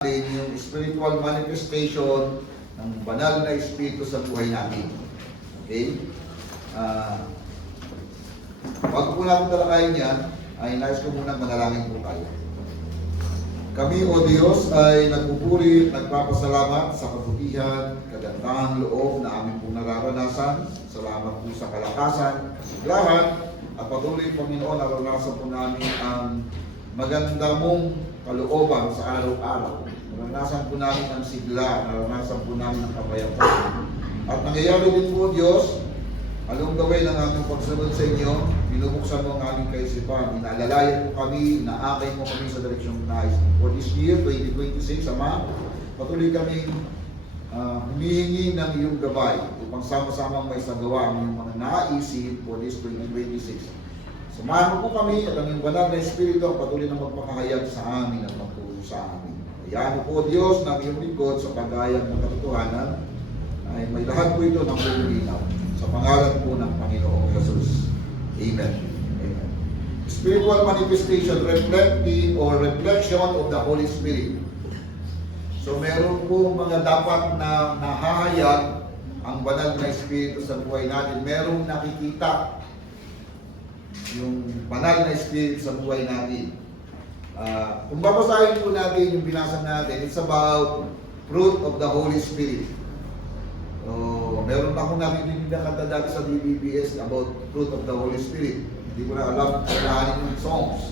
yung spiritual manifestation ng banal na espiritu sa buhay natin. Okay? Bago po natin talakayin yan, ay nais ko muna manalangin po tayo. Kami, O Diyos, ay nagpupuri, nagpapasalamat sa kabutihan, kagandahang loob na amin po nararanasan. Salamat po sa kalakasan, kasiglahan, at patuloy, Panginoon, naranasan po namin ang maganda mong kalooban sa araw-araw. Naranasan po namin ang sigla, naranasan po namin ang kapayapaan. At nangyayari din po, Diyos, along the way ng aming pagsunod sa inyo, binubuksan mo ang aming kaisipan, inaalalayan mo kami, inaakay mo kami sa direksyong nais. For this year, 2026, Ama, patuloy kaming humihingi ng iyong gabay upang sama-samang may sagawa ang iyong mga naisip for this 2026. Samahan mo po kami at ang iyong banal na Espiritu ang patuloy na magpakahayag sa amin at magturo sa amin. Hayaan mo po, Diyos, ng iyong lingkod sa paghayag ng katotohanan ay may lahat po ito ng lulinaw. Sa pangalan po ng Panginoong Jesus. Amen. Amen. Spiritual manifestation, reflecting or reflection of the Holy Spirit. So meron po mga dapat na nahahayag ang banal na Espiritu sa buhay natin. Merong nakikita yung banal na Espiritu sa buhay natin. Kung babasahin po natin yung binasa natin, it's about fruit of the Holy Spirit. Meron akong narinig na kanta dati sa DBBS about fruit of the Holy Spirit. Hindi ko na alam kailangan ng songs.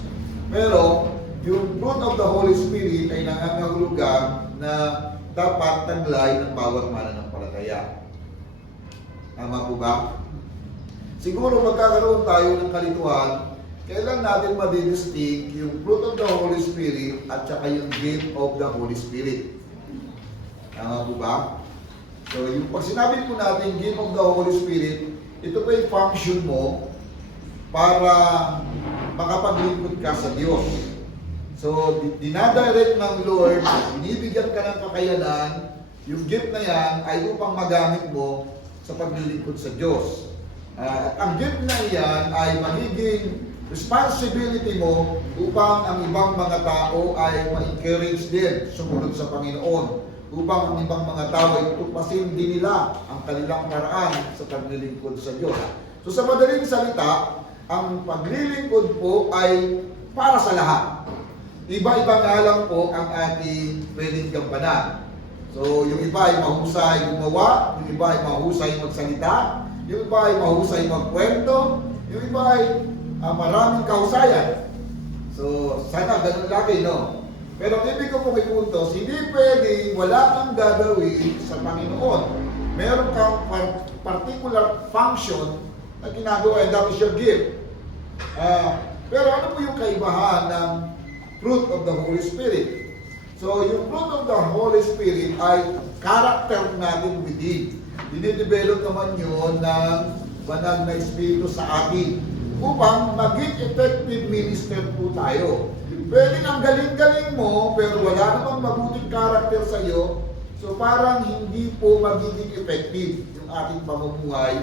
Pero yung fruit of the Holy Spirit ay nangangahulugan na dapat taglay ng bawat mananampalataya. Tama po ba? Siguro magkakaroon tayo ng kalituhan, kailan natin madidistinct yung fruit of the Holy Spirit at saka yung gift of the Holy Spirit. Tama po ba? So, yung pag sinabi po natin gift of the Holy Spirit, ito po yung function mo para makapaglingkod ka sa Diyos. So, dinadirect ng Lord, binibigyan ka ng kakayanan, yung gift na yan ay upang magamit mo sa paglilingkod sa Diyos. At ang gift na yan ay magiging responsibility mo upang ang ibang mga tao ay ma-encourage din sumunod sa Panginoon. Upang ang ibang mga tao ay tupasin din nila ang kanilang paraan sa paglilingkod sa Diyos. So sa madaling salita, ang paglilingkod po ay para sa lahat. Iba-iba nga lang po ang ating pwedeng gampanan. So yung iba ay mahusay gumawa, yung iba ay mahusay magsalita, yung iba ay mahusay magkwento, yung iba ay maraming kahusayan. So sana ganun lagi, no? Pero ang ibig ko pong ipuntos, hindi pwedeng wala kang gagawin sa Panginoon. Meron kang particular function na ginagawa, and that is your gift. Pero ano po yung kaibahan ng fruit of the Holy Spirit? So, yung fruit of the Holy Spirit ay character natin within. Dinidevelop naman yun ng banal na Espiritu sa atin upang maging effective minister po tayo. Pwede ang galing-galing mo, pero wala namang mabuting karakter sa iyo, so parang hindi po magiging effective yung ating pamumuhay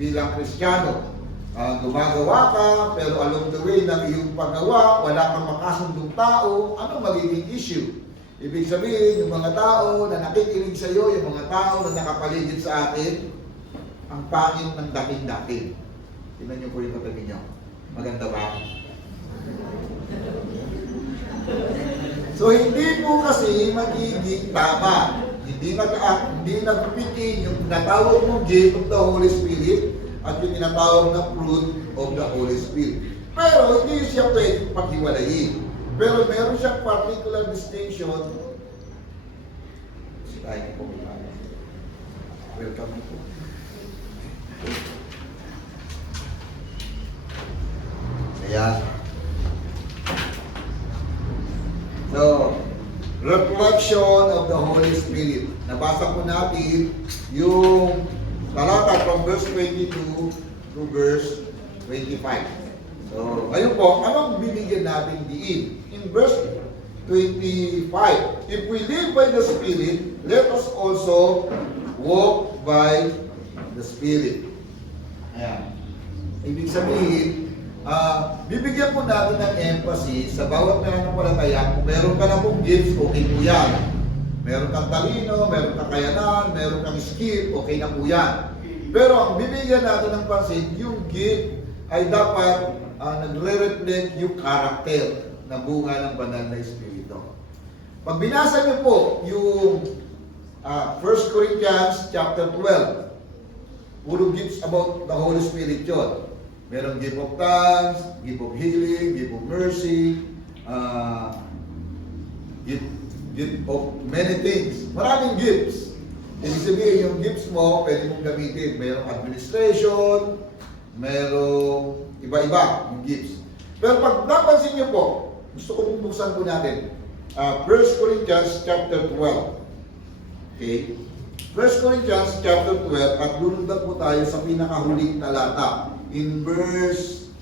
bilang Kristiyano. Gumagawa ka, pero along the way ng iyong paggawa, wala kang makasundong tao, ano magiging issue? Ibig sabihin, yung mga tao na nakikinig sa iyo, yung mga tao na nakapaligid sa atin, ang pangit ng dating-dating. Tingnan niyo po yung katabi niyo. Maganda ba? So hindi po kasi magiging tama. Hindi nagpitin yung tinatawag mong gift of the Holy Spirit at yung tinatawag na fruit of the Holy Spirit. Pero hindi siya pwedeng paghiwalayin. Pero meron siyang particular distinction. Sitahin po. Welcome po. Ayan. So, reflection of the Holy Spirit. Nabasa po natin yung talata from verse 22 to verse 25. So, ngayon po, anong bibigyan natin diin? In verse 25, if we live by the Spirit, let us also walk by the Spirit. Ayan. Ibig sabihin, bibigyan po natin ng emphasis sa bawat mananampalataya. Kung meron ka na pong gifts, okay po yan. Meron kang talino, meron kang kayanan, meron kang skill, okay na po yan. Pero ang bibigyan natin ng pansin, yung gift ay dapat nagre-reflect yung karakter na bunga ng banal na Espiritu. Pag binasa niyo po yung 1 Corinthians chapter 12, puro gifts about the Holy Spirit yun. Meron gift of tongues, gift of healing, gift of mercy, gift of many things. Maraming gifts. Ibig sabihin, yung gifts mo, pwede mong gamitin. Merong administration, merong iba-iba yung gifts. Pero pag napansin niyo po, gusto ko pong buksan po natin. 1 Corinthians chapter 12. Okay? 1 Corinthians chapter 12 at lulundag po tayo sa pinakahuling talata. In verse 31.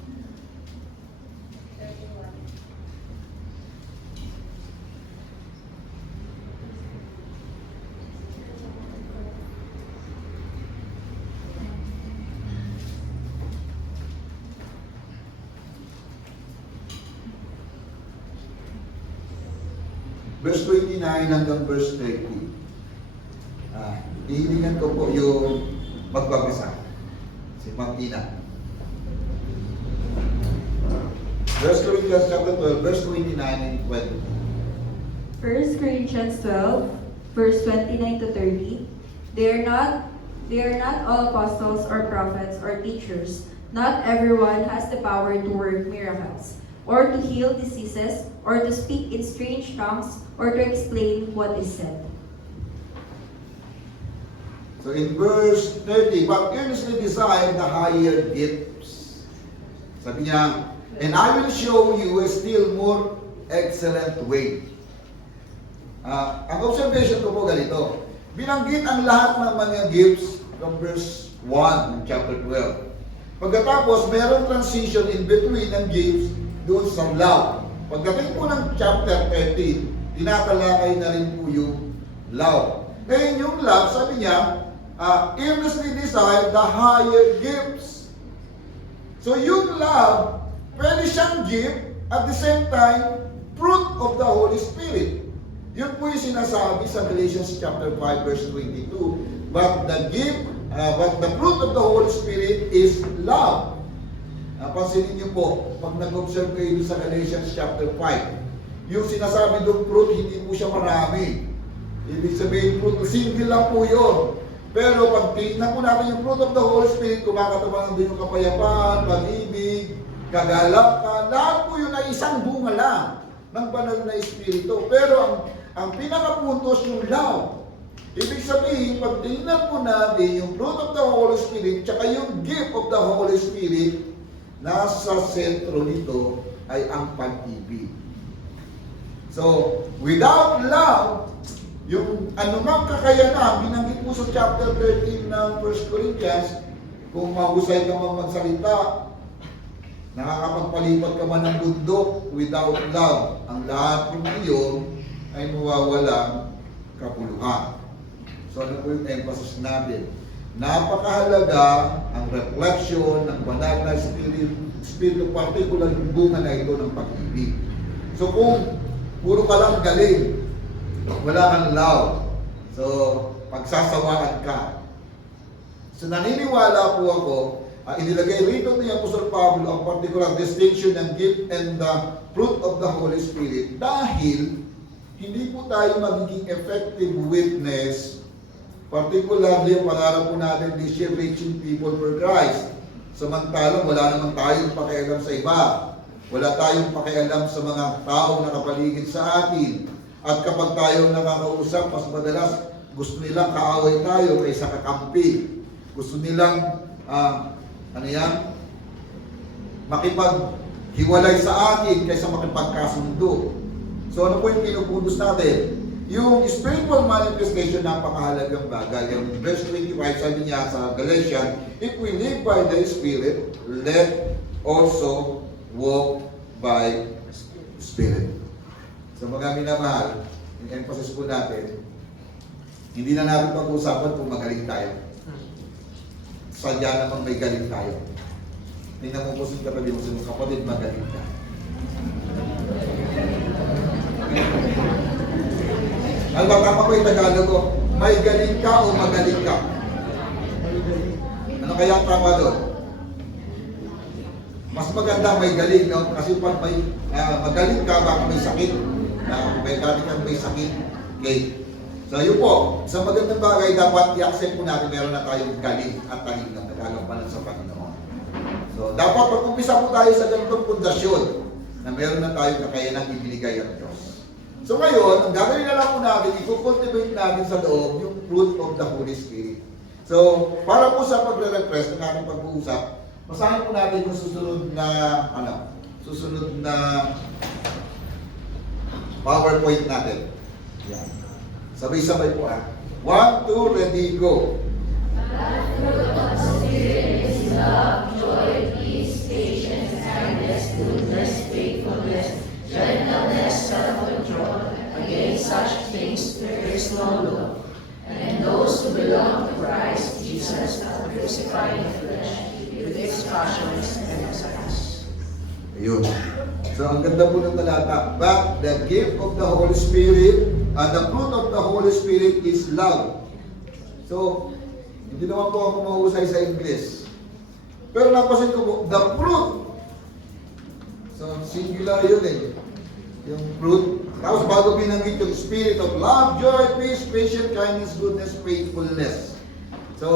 verse 29 hanggang verse 30. Hihilingan ko po yung magbabasa. Si Ma'am Ina. 1 Corinthians chapter 12, verse 29 and 20. 1 Corinthians 12, verse 29 to 30. They are not all apostles or prophets or teachers. Not everyone has the power to work miracles, or to heal diseases, or to speak in strange tongues, or to explain what is said. So in verse 30, but earnestly desire the higher gifts. Sabi niya, and I will show you a still more excellent way. Ang observation ko po ganito, binanggit ang lahat ng mga gifts from verse 1 ng chapter 12. Pagkatapos, meron transition in between ng gifts doon sa love. Pagdating po ng chapter 13, tinatalakay na rin po yung love. Ngayon yung love, sabi niya, earnestly desire the higher gifts. So yung love, pwede siyang gift at the same time, fruit of the Holy Spirit. Yun po yung sinasabi sa Galatians chapter 5 verse 22. But the fruit of the Holy Spirit is love. Pansinin niyo po, pag nag-observe kayo sa Galatians chapter 5, yung sinasabi doon fruit, hindi po siya marami. Ibig sabihin fruit, single lang po yun. Pero pag tingnan po natin yung fruit of the Holy Spirit, kumakatawan din yung kapayapaan, pag-ibig, kagalakan, lahat po yun ay isang bunga lang ng banal na Espiritu. Pero ang pinakapuntos yung love. Ibig sabihin, pag tingnan po natin yung fruit of the Holy Spirit, tsaka yung gift of the Holy Spirit, nasa sentro nito ay ang pag-ibig. So, without love, yung anumang kakayanan, binanggit mo sa chapter 13 ng 1 Corinthians, kung mahusay ka man magsalita, nakakapagpalipat ka man ng bundok without love, ang lahat ng iyon ay mawawalang kapuluhan. So ano po yung emphasis natin? Napakahalaga ang reflection ng banal na Espiritu, particular yung bunga na ito ng pag-ibig. So kung puro ka lang galing, wala kang love, so pagsasawaan ka. So naniniwala po ako, inilagay rito ni Apostle Pablo ang particular distinction ng gift and the fruit of the Holy Spirit dahil hindi po tayo magiging effective witness. Particularly, ang pangarap po natin this year, reaching people for Christ. Samantalang wala namang tayong pakialam sa iba. Wala tayong pakialam sa mga taong nakapaligid sa atin. At kapag tayo nakakausap, mas madalas gusto nilang kaaway tayo kaysa kakampi. Gusto nilang, makipaghiwalay sa atin kaysa makipagkasundo. So ano po yung pinupuntos natin? Yung spiritual manifestation, napakahalagang bagay. Yung verse 25, sabi niya sa Galatians, if we live by the Spirit, let also walk by Spirit. So mga minamahal, yung emphasis po natin, hindi na natin pag-usapan kung magaling tayo. Sadya naman may galing tayo. Tingnan mo po sa katabi mo sa kapatid, magaling ka. Ano ba, tama ko yung Tagalog ko? May galing ka o magaling ka? Ano kaya ang tama doon? Mas maganda may galing, no? Kasi pag may magaling ka, baka may sakit. May dati kang may sakit. Okay. So yun po, sa magandang bagay, dapat i-accept po natin meron na tayong galing at talino, nagagampanan sa Panginoon. So dapat pag-umpisa po tayo sa ganitong pundasyon na meron na tayong kakayanang ibinigay ang Diyos. So ngayon, ang gagawin na lang po natin, i-cultivate natin sa loob yung fruit of the Holy Spirit. So, para po sa pagre-refresh ng ating pag-uusap, basahin po natin yung susunod na PowerPoint natin. Yan. Sabay-sabay po 1, 2, ready, go. The fruit of the Spirit is love, joy, peace, patience, kindness, goodness, faithfulness, gentleness, self-control. Against such things there is no law. And those who belong to Christ Jesus are crucified the flesh with its passions and desires. Ayun. So, ang ganda po ng talata. But the gift of the Holy Spirit, the fruit of the Holy Spirit is love. So, hindi naman po ako mahusay sa English. Pero napasin ko po, the fruit. So, singular yun eh. Yung fruit. Tapos bago binanggit yung spirit of love, joy, peace, patience, kindness, goodness, faithfulness. So,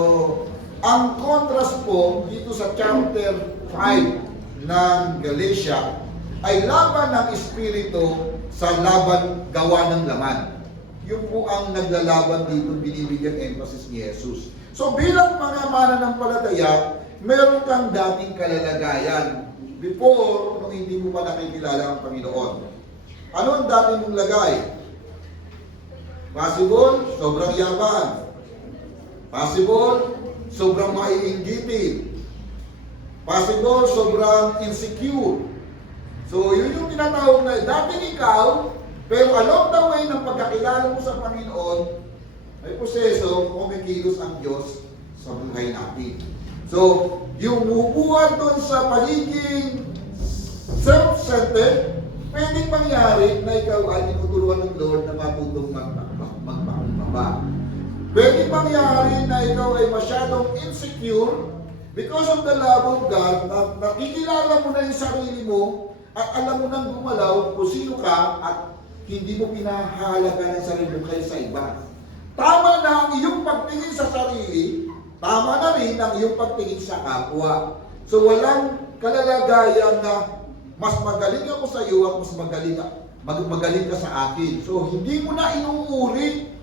ang contrast po dito sa chapter 5 ng Galatia ay laban ng espiritu sa laban gawa ng laman. Yun po ang naglalaban dito, binibigyan emphasis ni Jesus. So bilang mga mananampalataya, meron kang dating kalalagayan before nung hindi mo pa nakikilala ang Panginoon. Ano ang dati mong lagay? Possible, sobrang yaman. Possible, sobrang maiinggitin. Possible, sobrang insecure. So, yun yung tinatawag na dating ikaw, pero along the way ng pagkakilala mo sa Panginoon, may proseso, kumikilos ang Diyos sa buhay natin. So, yung mubuhat doon sa pagiging self-centered, pwedeng mangyari na ikaw ay tinuturuan ng Lord na matutong magpakumbaba. Pwedeng mangyari na ikaw ay masyadong insecure because of the love of God, na nakikilala mo na yung sarili mo at alam mo nang gumalaw kung sino ka at hindi mo pinahalaga ng sarili mo kaysa iba. Tama na ang iyong pagtingin sa sarili, tama na rin ang iyong pagtingin sa kapwa. So walang kalalagayan na mas magaling ako sa iyo at mas magaling ka sa akin. So, hindi mo na inuuri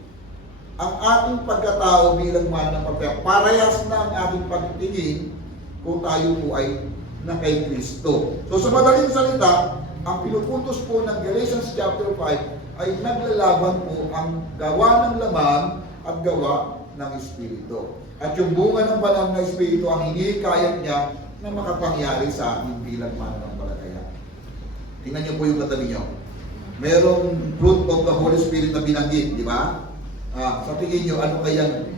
ang ating pagkatao bilang mananampalataya. Parehas na ang ating pagtingin kung tayo po ay na kay Kristo. So, sa madaling salita, ang pinupuntos po ng Galatians chapter 5 ay naglalaban po ang gawa ng laman at gawa ng Espiritu. At yung bunga ng banal na Espiritu ang hinihikayat niya na makapangyari sa ating bilang mananampalataya. Tingnan niyo po yung katabi niyo. Merong fruit of the Holy Spirit na binanggit, di ba? Sa tingin niyo, ano kayang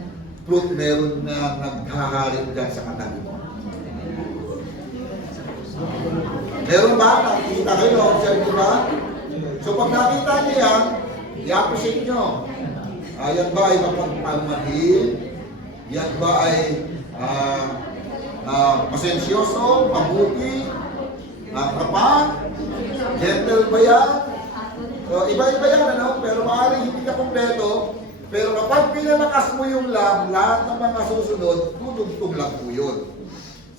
fruit meron na naghaharit dyan sa katabi mo? Meron ba? Nakikita kayo, observe niyo ba? So pag nakita niyo yan, i-appreciate niyo. Yan ba ay mapagpamahil? Yan ba ay pasensyoso, mabuti, tapat, gentle ba yan? So, iba-iba yan, ano? Pero maaaring hindi ka kompleto. Pero kapag pinalakas mo yung love, lahat ng mga susunod, tutugtog lang po yun.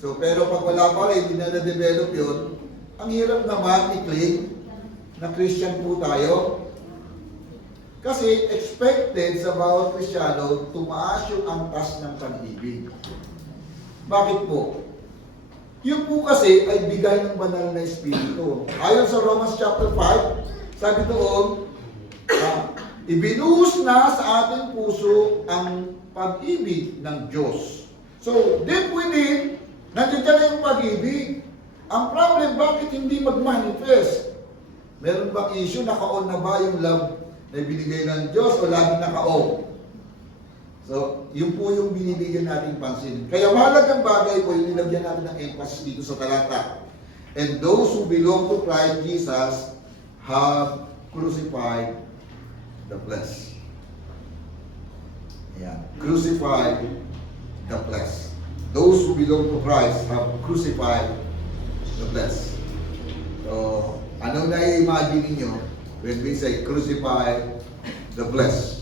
So, pero pag wala pa rin, hindi na na-develop yun, ang hirap naman i-claim na Christian po tayo. Kasi expected sa bawat Kristiyano, tumaas yung angkas ng pag-ibig. Bakit po? Yun po kasi ay bigay ng banal na Espiritu. Ayon sa Romans chapter 5, sabi doon, ibinuhos na sa ating puso ang pag-ibig ng Diyos. So, deep within, nandiyan na yung pag-ibig. Ang problem, bakit hindi mag-manifest? Meron bang issue? Naka-on na ba yung love na ibinigay ng Diyos o lagi naka-off? So, yun po yung binibigyan natin pansin. Kaya mahalagang bagay po yung nilagyan natin ng emphasis dito sa talata. And those who belong to Christ Jesus have crucified the flesh. Ayan. Crucified the flesh. Those who belong to Christ have crucified the flesh. So, anong na-imagine ninyo when we say crucify the flesh?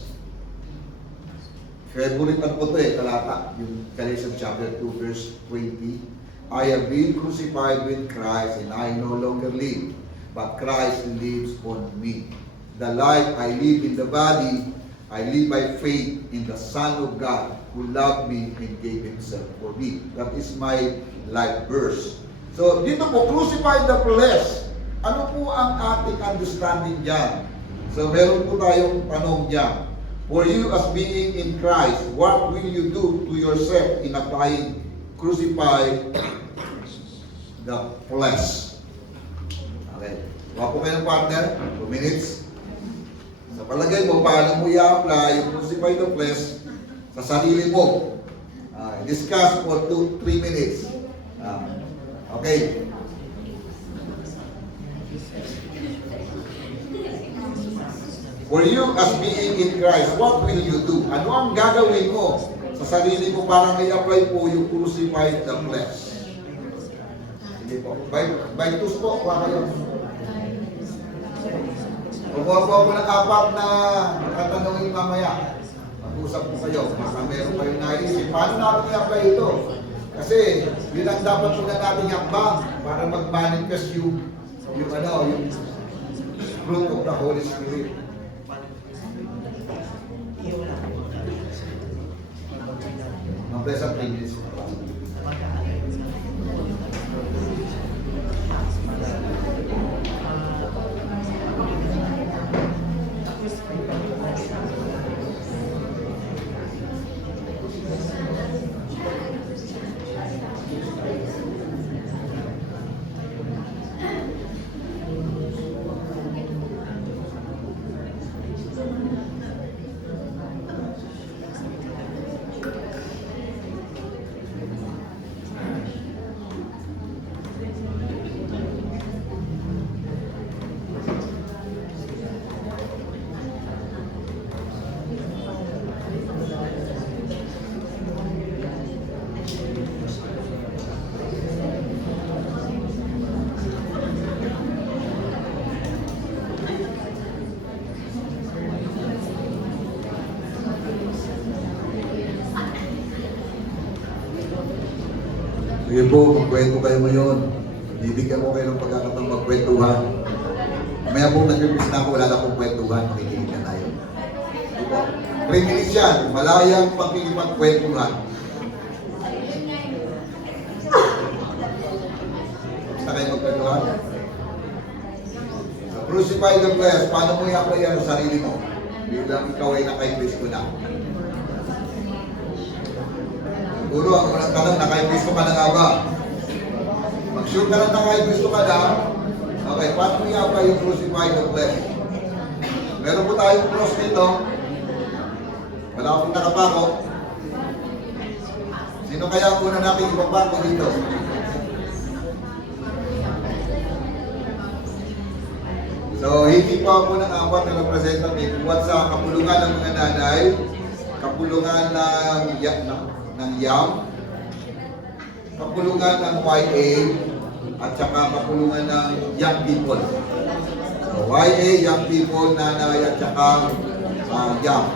Favorite po ito talata, yung Galatians chapter 2 verse 20. I have been crucified with Christ and I no longer live, but Christ lives on me. The life I live in the body, I live by faith in the Son of God who loved me and gave Himself for me. That is my life verse. So, dito po, crucify the flesh. Ano po ang ating understanding dyan? So, meron po tayong tanong dyan. For you as being in Christ, what will you do to yourself in applying crucify the flesh? Okay. Huwag po kayo ng partner. 2 minutes. Sa palagay mo, paano mo i-apply yung crucify the flesh sa sarili mo? Discuss for 2-3 minutes. Okay. For you as being in Christ, what will you do? Ano ang gagawin mo sa sarili mo para may apply po yung crucified the flesh? Sige po. By twos po, kuha kayo. Kumuha po ako ng 4 na tatanungin mamaya. Mag-usap po kayo. Baka meron kayong naisip. Paano natin i-apply ito? Kasi yun ang dapat po na natin yakbang para mag-manifest yung fruit of the Holy Spirit. Bless up 3 minutes. Sige po, magkwento kayo ngayon. Bibigyan ko kayo ng pagkakataong magkwentuhan. Mamaya po nag-request na ako, wala na akong kwentuhan, makikinig na tayo. 3 minutes yan, malayang pagkikipagkwentuhan. Basta kayo magkwentuhan. So, crucify the flesh, paano mo i-apply yan sa sarili mo? Bilang ikaw ay naka-Kristo na. Siguro ang unang tanong, naka-Kristo ka na nga ba? Mag-sure ka na naka-Kristo ka na. Okay, paano mo i-apply yung crucify the flesh? Meron po tayong cross dito. Wala akong nakapako. Sino kaya ang una natin ipapako dito? So, hindi pa ako ng 4 na representative. Buwat sa kapulungan ng mga nanay, kapulungan ng YAM, kapulungan ng YA, at saka kapulungan ng young people. So, YA, young people, nanay, at saka YAM.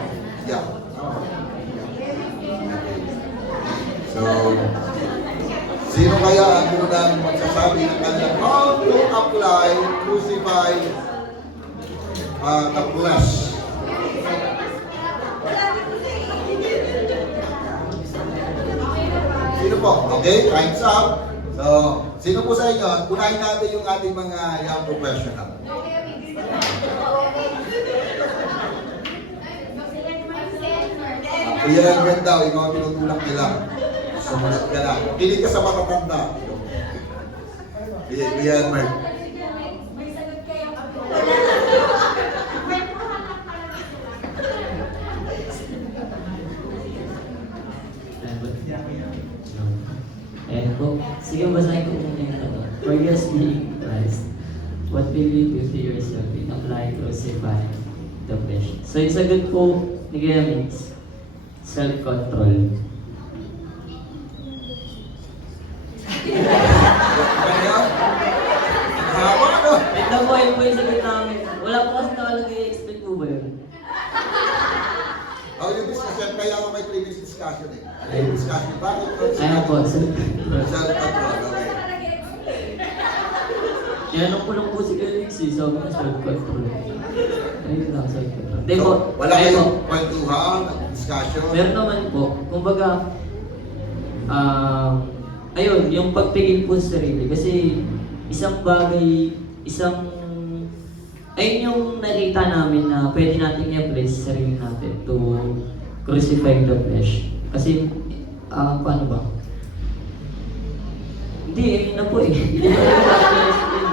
So, sino kaya ang unang magsasabi ng kanilang how to apply, crucify the flesh? Sino po? Okay, time's up. So, sino po sa inyo? Unahin natin yung ating mga young professional. Kuya Albert daw, ikaw ang tinutulak nila. Sumunod ka lang. Kilig ka sa matatanda. Kuya Albert. Ayan po. Sige, basahin ko muna yung tanong. For yours being Christ, what will you do to yourself in applying crucifying the flesh? So, yung sagot po ni Kuya Mix, self-control. Kaya, haba no? Ito po, yun po yung sagot namin. Wala po kasi nakalagay, expect po ba yun? Ako yung discussion, kaya ako may previous discussion eh. Ano yung discussion? Bakit? Ayan po, self-control. Self-control, okay. Tinanong ko lang po si Kuya Mix, sabi ko self-control. Ayun lang, self-control. Hindi po, So, wala ayun po. kayong kwentuhan, discussion? Meron naman po, kumbaga, ayun, yung pagpigil po sa sarili. Kasi isang bagay, ayun yung nakita namin na pwede natin i-apply sa sarili natin to crucify the flesh. Kasi, paano ba? Hindi, ayun na po eh. Hindi na po explain.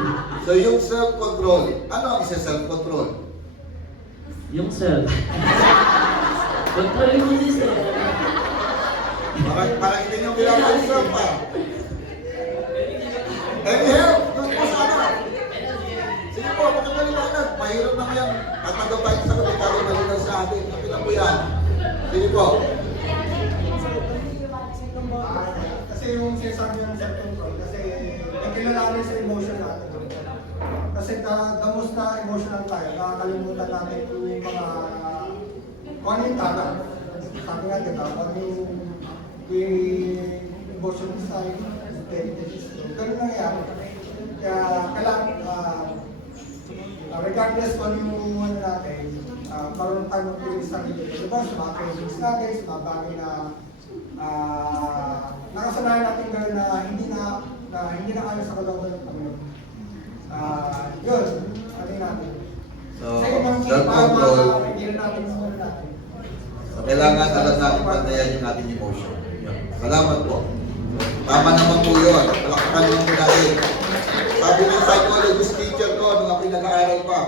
So yung self-control, ano ang isa self-control? Yung self. Control mo si self. Parang hindi nyo kailangan self pa. Any help? Doon po sana. Sige po, pagkakaliwanag. Mahirap na yan. Tatanggap tayo sa kapitalo na rin sa atin. Nakita po yan. Sige po. Kasi yung sinasabi ng self-control, kasi nagkilalanin sa emotion natin. Kasi the most na emotional tayo, nakakalimutan natin yung mga kung ano yung tama. Sabi nga diba, kung ano yung emotion side, ganun nangyari. Kaya kailangan, regardless kung ano yung ano natin, parang tayo magpili sa sarili. Diba, sa mga cravings natin, sa mga bagay na nakasanayan natin gano'n na hindi na kaya sa kalooban ng Panginoon. Yun, ano natin. So, Kasi kung self-control. hindi na natin sa mga natin. So, kailangan alam natin pantayan yung ating emotion. Yun. Salamat po. Tama naman po yun. Palakpakan naman po natin. Sabi ng psychologist teacher ko nung ako nag-aaral pa,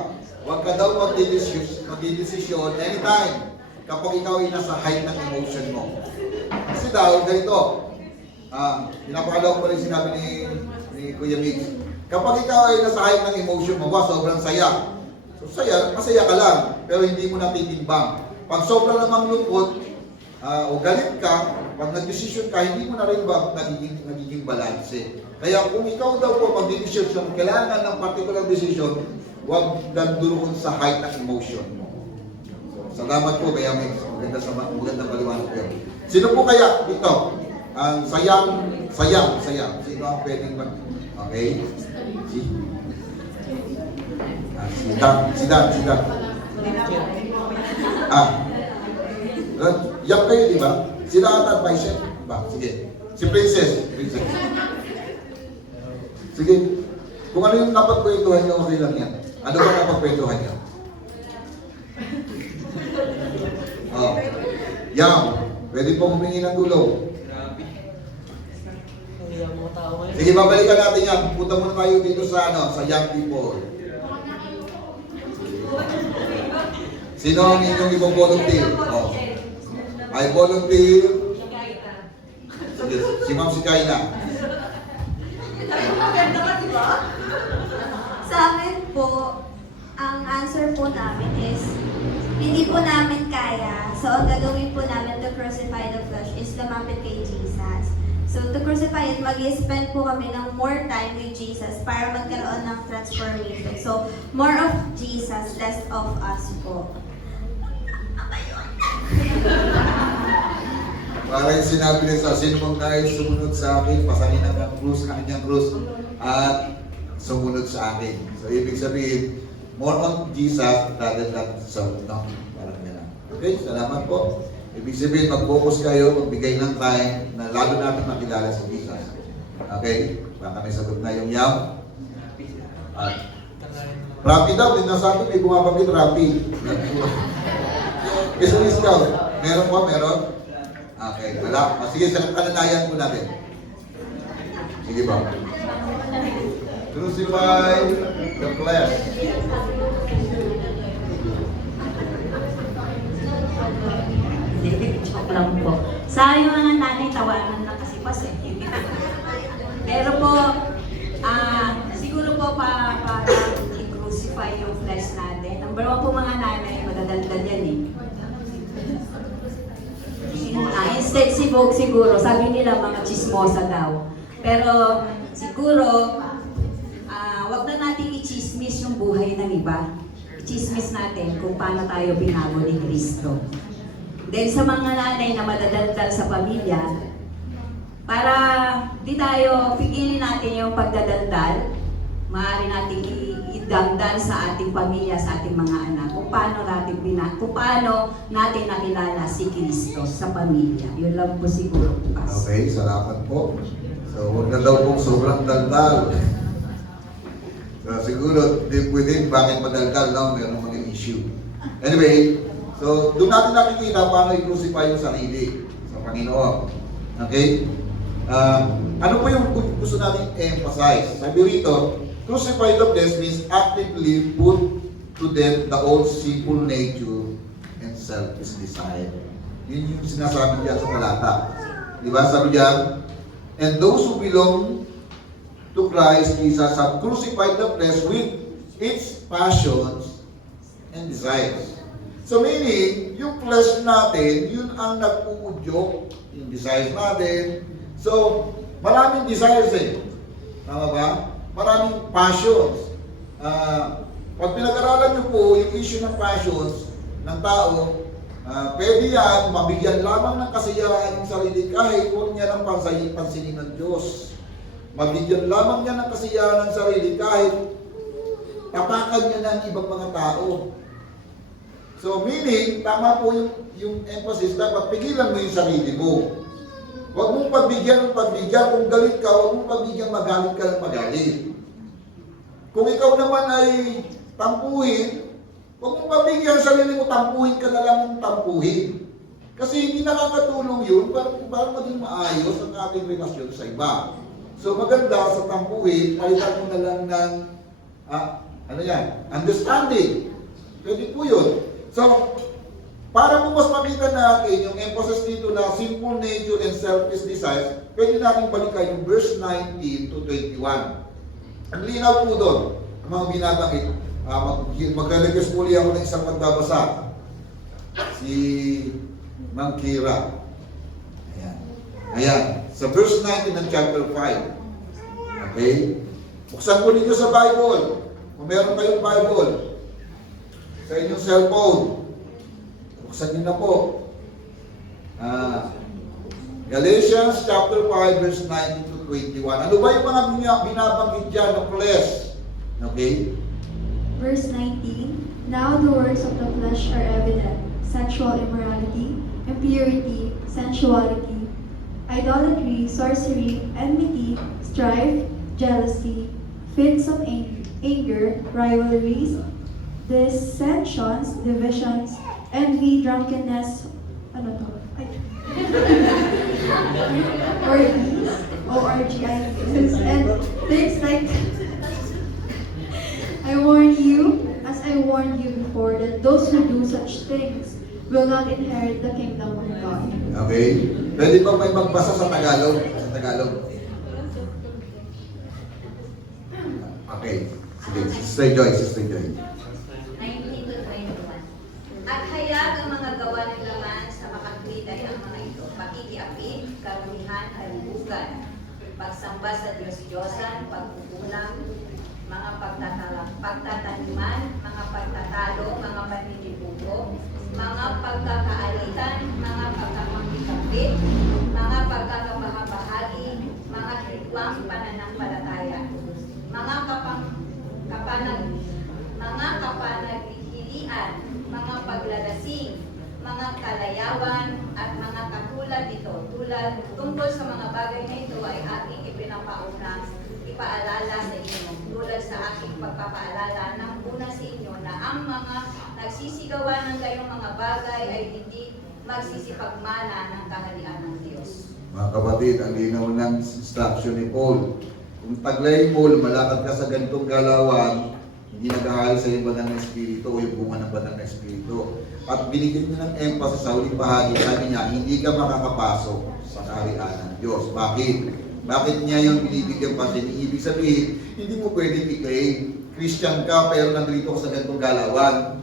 huwag ka daw magdidesisyon anytime kapag ikaw ay nasa height ng emotion mo. Kasi daw, ganito, pinapakalaw ko rin sinabi ni Kuya Mix, kapag ikaw ay nasa height ng emotion mo, sobrang saya. So masaya ka lang, pero hindi mo natitimbang. Pag sobrang namang lungkot, o galit ka, pag nag-decision ka, hindi mo na rin ba nagiging balanse. Kaya kung ikaw daw po mag-decision, kailangan ng particular decision, huwag dandurun sa height ng emotion mo. So, salamat po kaya may magandang paliwanag ko yun. Sino po kaya dito? Ang sayang. Sino ang pwedeng mag... Okay? Si Dan. Yak kayo, di ba? Sila ata advisor. Ba? Sige. Si Princess. Sige. Kung ano yung napagkwentuhan nyo, okay lang yan. Ano ba napagkwentuhan nyo? Oh. Yang, pwede po humingi ng tulong. Sige, babalikan natin yan. Punta muna tayo dito sa young people. Sino ang inyong i-volunteer? Oh. I volunteer. Sige, si Ma'am si Kaina. Sa amin po, ang answer po namin is, hindi po namin kaya. So, ang gagawin po namin to crucify the flesh is lumapit kay Jesus. So, to crucify it, mag-spend po kami ng more time with Jesus para magkaroon ng transformation. So, more of Jesus, less of us po. Parang sinabi nila, sino mong nais sumunod sa akin, pasanin ang kanyang krus, at sumunod sa akin. So, ibig sabihin, more on Jesus rather than self. No? Parang gano'n. Okay, salamat po. Ibig sabihin, mag-focus kayo, magbigay ng time na lalo natin makilala si Jesus. Okay? Baka may sagot na yung yaw. Rapi daw, din nasabi, may bumabagit rapi. Isang scout. Meron po, meron? Okay, wala. Sige, sa kananayan po natin. Sige ba? Crucify the flesh. Hindi, joke lang po. Sa yung mga nanay, tawanan lang kasi pas eh. Pero po, siguro po para i-crucify yung flesh natin. Number one po mga nanay, madadaldal yan eh. Instead siguro, sabi nila mga chismosa daw. Pero siguro, wag na natin i-chismis yung buhay ng iba. I-chismis natin kung paano tayo binago ni Kristo. Then sa mga nanay na madadaldal sa pamilya, para di tayo, pigilin natin yung pagdadaldal, maaari natin idamdal sa ating pamilya, sa ating mga anak, kung paano natin nakilala si Kristo sa pamilya. Yun lang po siguro po. Okay, salamat po. So, huwag na daw pong sobrang daldal. So, siguro, di pwede, bakit madaldal na meron mga issue. Anyway, so, doon natin nakikita paano i-crucify yung sarili sa Panginoon. Okay? Ano po yung gusto natin emphasize? Sabi rito, crucify the flesh means actively put to death the old sinful nature and selfish desire. Yun yung sinasabi diyan sa talata. Di ba? Sabi diyan, and those who belong to Christ Jesus have crucified the flesh with its passions and desires. So meaning, yung flesh natin, yun ang nagpuudyok, yung desires natin. So, maraming desires eh. Tama ba? Maraming passions. Pag pinag-aralan nyo po yung issue ng passions ng tao, pwede yan, mabigyan lamang ng kasiyahan ng sarili kahit huwag niya ng pansinin ng Diyos. Mabigyan lamang niya ng kasiyahan ng sarili kahit tapakan niya ng ibang mga tao. So meaning, tama po yung emphasis, dapat pigilan mo yung sarili mo. Huwag mong pagbigyan ng pagbigyan. Kung galit ka, huwag mong pagbigyan magalit ka ng magalit. Kung ikaw naman ay tampuhin, huwag mong pagbigyan sarili mo, tampuhin ka na lang ng tampuhin. Kasi hindi nakakatulong yun para maging maayos ang ating relasyon sa iba. So maganda sa tampuhin, palitan mo na lang ng understanding. Pwede po yun. So, para po mas makita natin yung emphasis dito na sinful nature and selfish desires, pwede natin balikan yung verse 19 to 21. Ang linaw po doon, ang mga binabanggit. Magre-request muli ako ng isang magbabasa. Si Ma'am Kira. Ayan. Sa verse 19 ng chapter 5. Okay? Buksan po ninyo sa Bible. Kung meron kayong Bible, sa inyong cellphone, buksan nyo na po. Galatians chapter 5 verse 19 to 21. Ano ba yung mga binabanggit dyan ng flesh? Okay? Verse 19, now the works of the flesh are evident: sexual immorality, impurity, sensuality, idolatry, sorcery, enmity, strife, jealousy, fits of anger, rivalries, dissensions, divisions, envy, drunkenness, orgies, O-R-G-I-S, and things like I warn you, as I warned you before, that those who do such things will not inherit the kingdom of God. Okay? Pwede ba may magbasa sa Tagalog? Sa Tagalog. Okay. Sige, Sister Joy, Sister Joy. 19 to 21. At hayag ang mga gawa ng laman sa makatwid ay ang mga ito: pakikiapid, karumihan, halibugan, pagsamba sa Diyos-Diyosan, pagkukulang, mga pagtataniman, mga pagtatalo, mga paninibugo, mga pagkakaalitan, mga pagkakapit, mga pagkakabahabahagi, mga hitwang pananampalataya, mga kapanaghilian, mga paglalasing, mga kalayawan, at mga katulad nito. Tungkol sa mga bagay na ito ay aking ipaalala sa inyo, tulad sa aking pagpapaalala ng una sa inyo, na ang mga nagsisigawan ng gayong mga bagay ay hindi magsisipagmana ng kaharian ng Diyos. Mga kapatid, ang linaw ng instruction ni Paul. Kung taglay mo, lumalakad ka sa ganitong galawan, hindi nag-ahali sa yung banal na espiritu o yung bunga ng banal na espiritu. at binigyan niya ng emphasis sa huling bahagi, sabi niya, hindi ka makakapasok sa kaharian ng Diyos. Bakit? Bakit niya yung binibigyan pansin? Ibig sabihin, hindi mo pwedeng i-claim, Christian ka pero nandito ka sa ganitong galawan.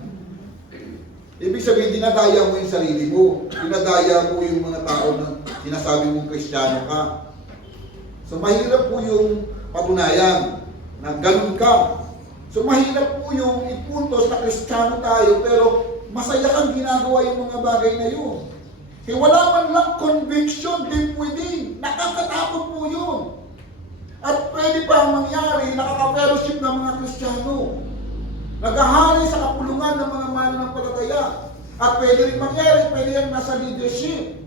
Ibig sabihin, dinadaya mo yung sarili mo. Dinadaya mo yung mga tao na sinasabi mong Kristiyano ka. So mahirap po yung patunayan na ganun ka. So mahirap po yung ipuntos na Kristiyano tayo pero masaya kang ginagawa yung mga bagay na yun. Kaya wala man lang conviction deep within. Nakakatakot po yun. At pwede pa mangyari, nakaka-fellowship ng mga Kristiyano. Naghahari sa kapulungan ng mga mananampalataya. At pwede rin mangyari, pwede yan nasa leadership.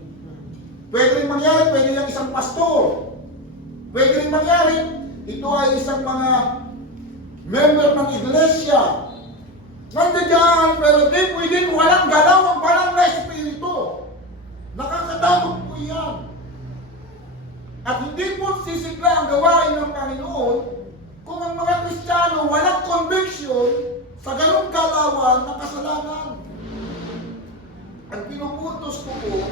Pwede rin mangyari, pwede yan isang pastor. Pwede rin mangyari, ito ay isang mga member ng iglesia. Nandiyan, pero deep within, walang galaw ang banal na espiritu. Nakakatakot po yan. At hindi po sisigla ang gawain ng Panginoon kung ang mga Kristiyano walang conviction sa ganong galawan ng kasalanan. At pinupuntos ko po,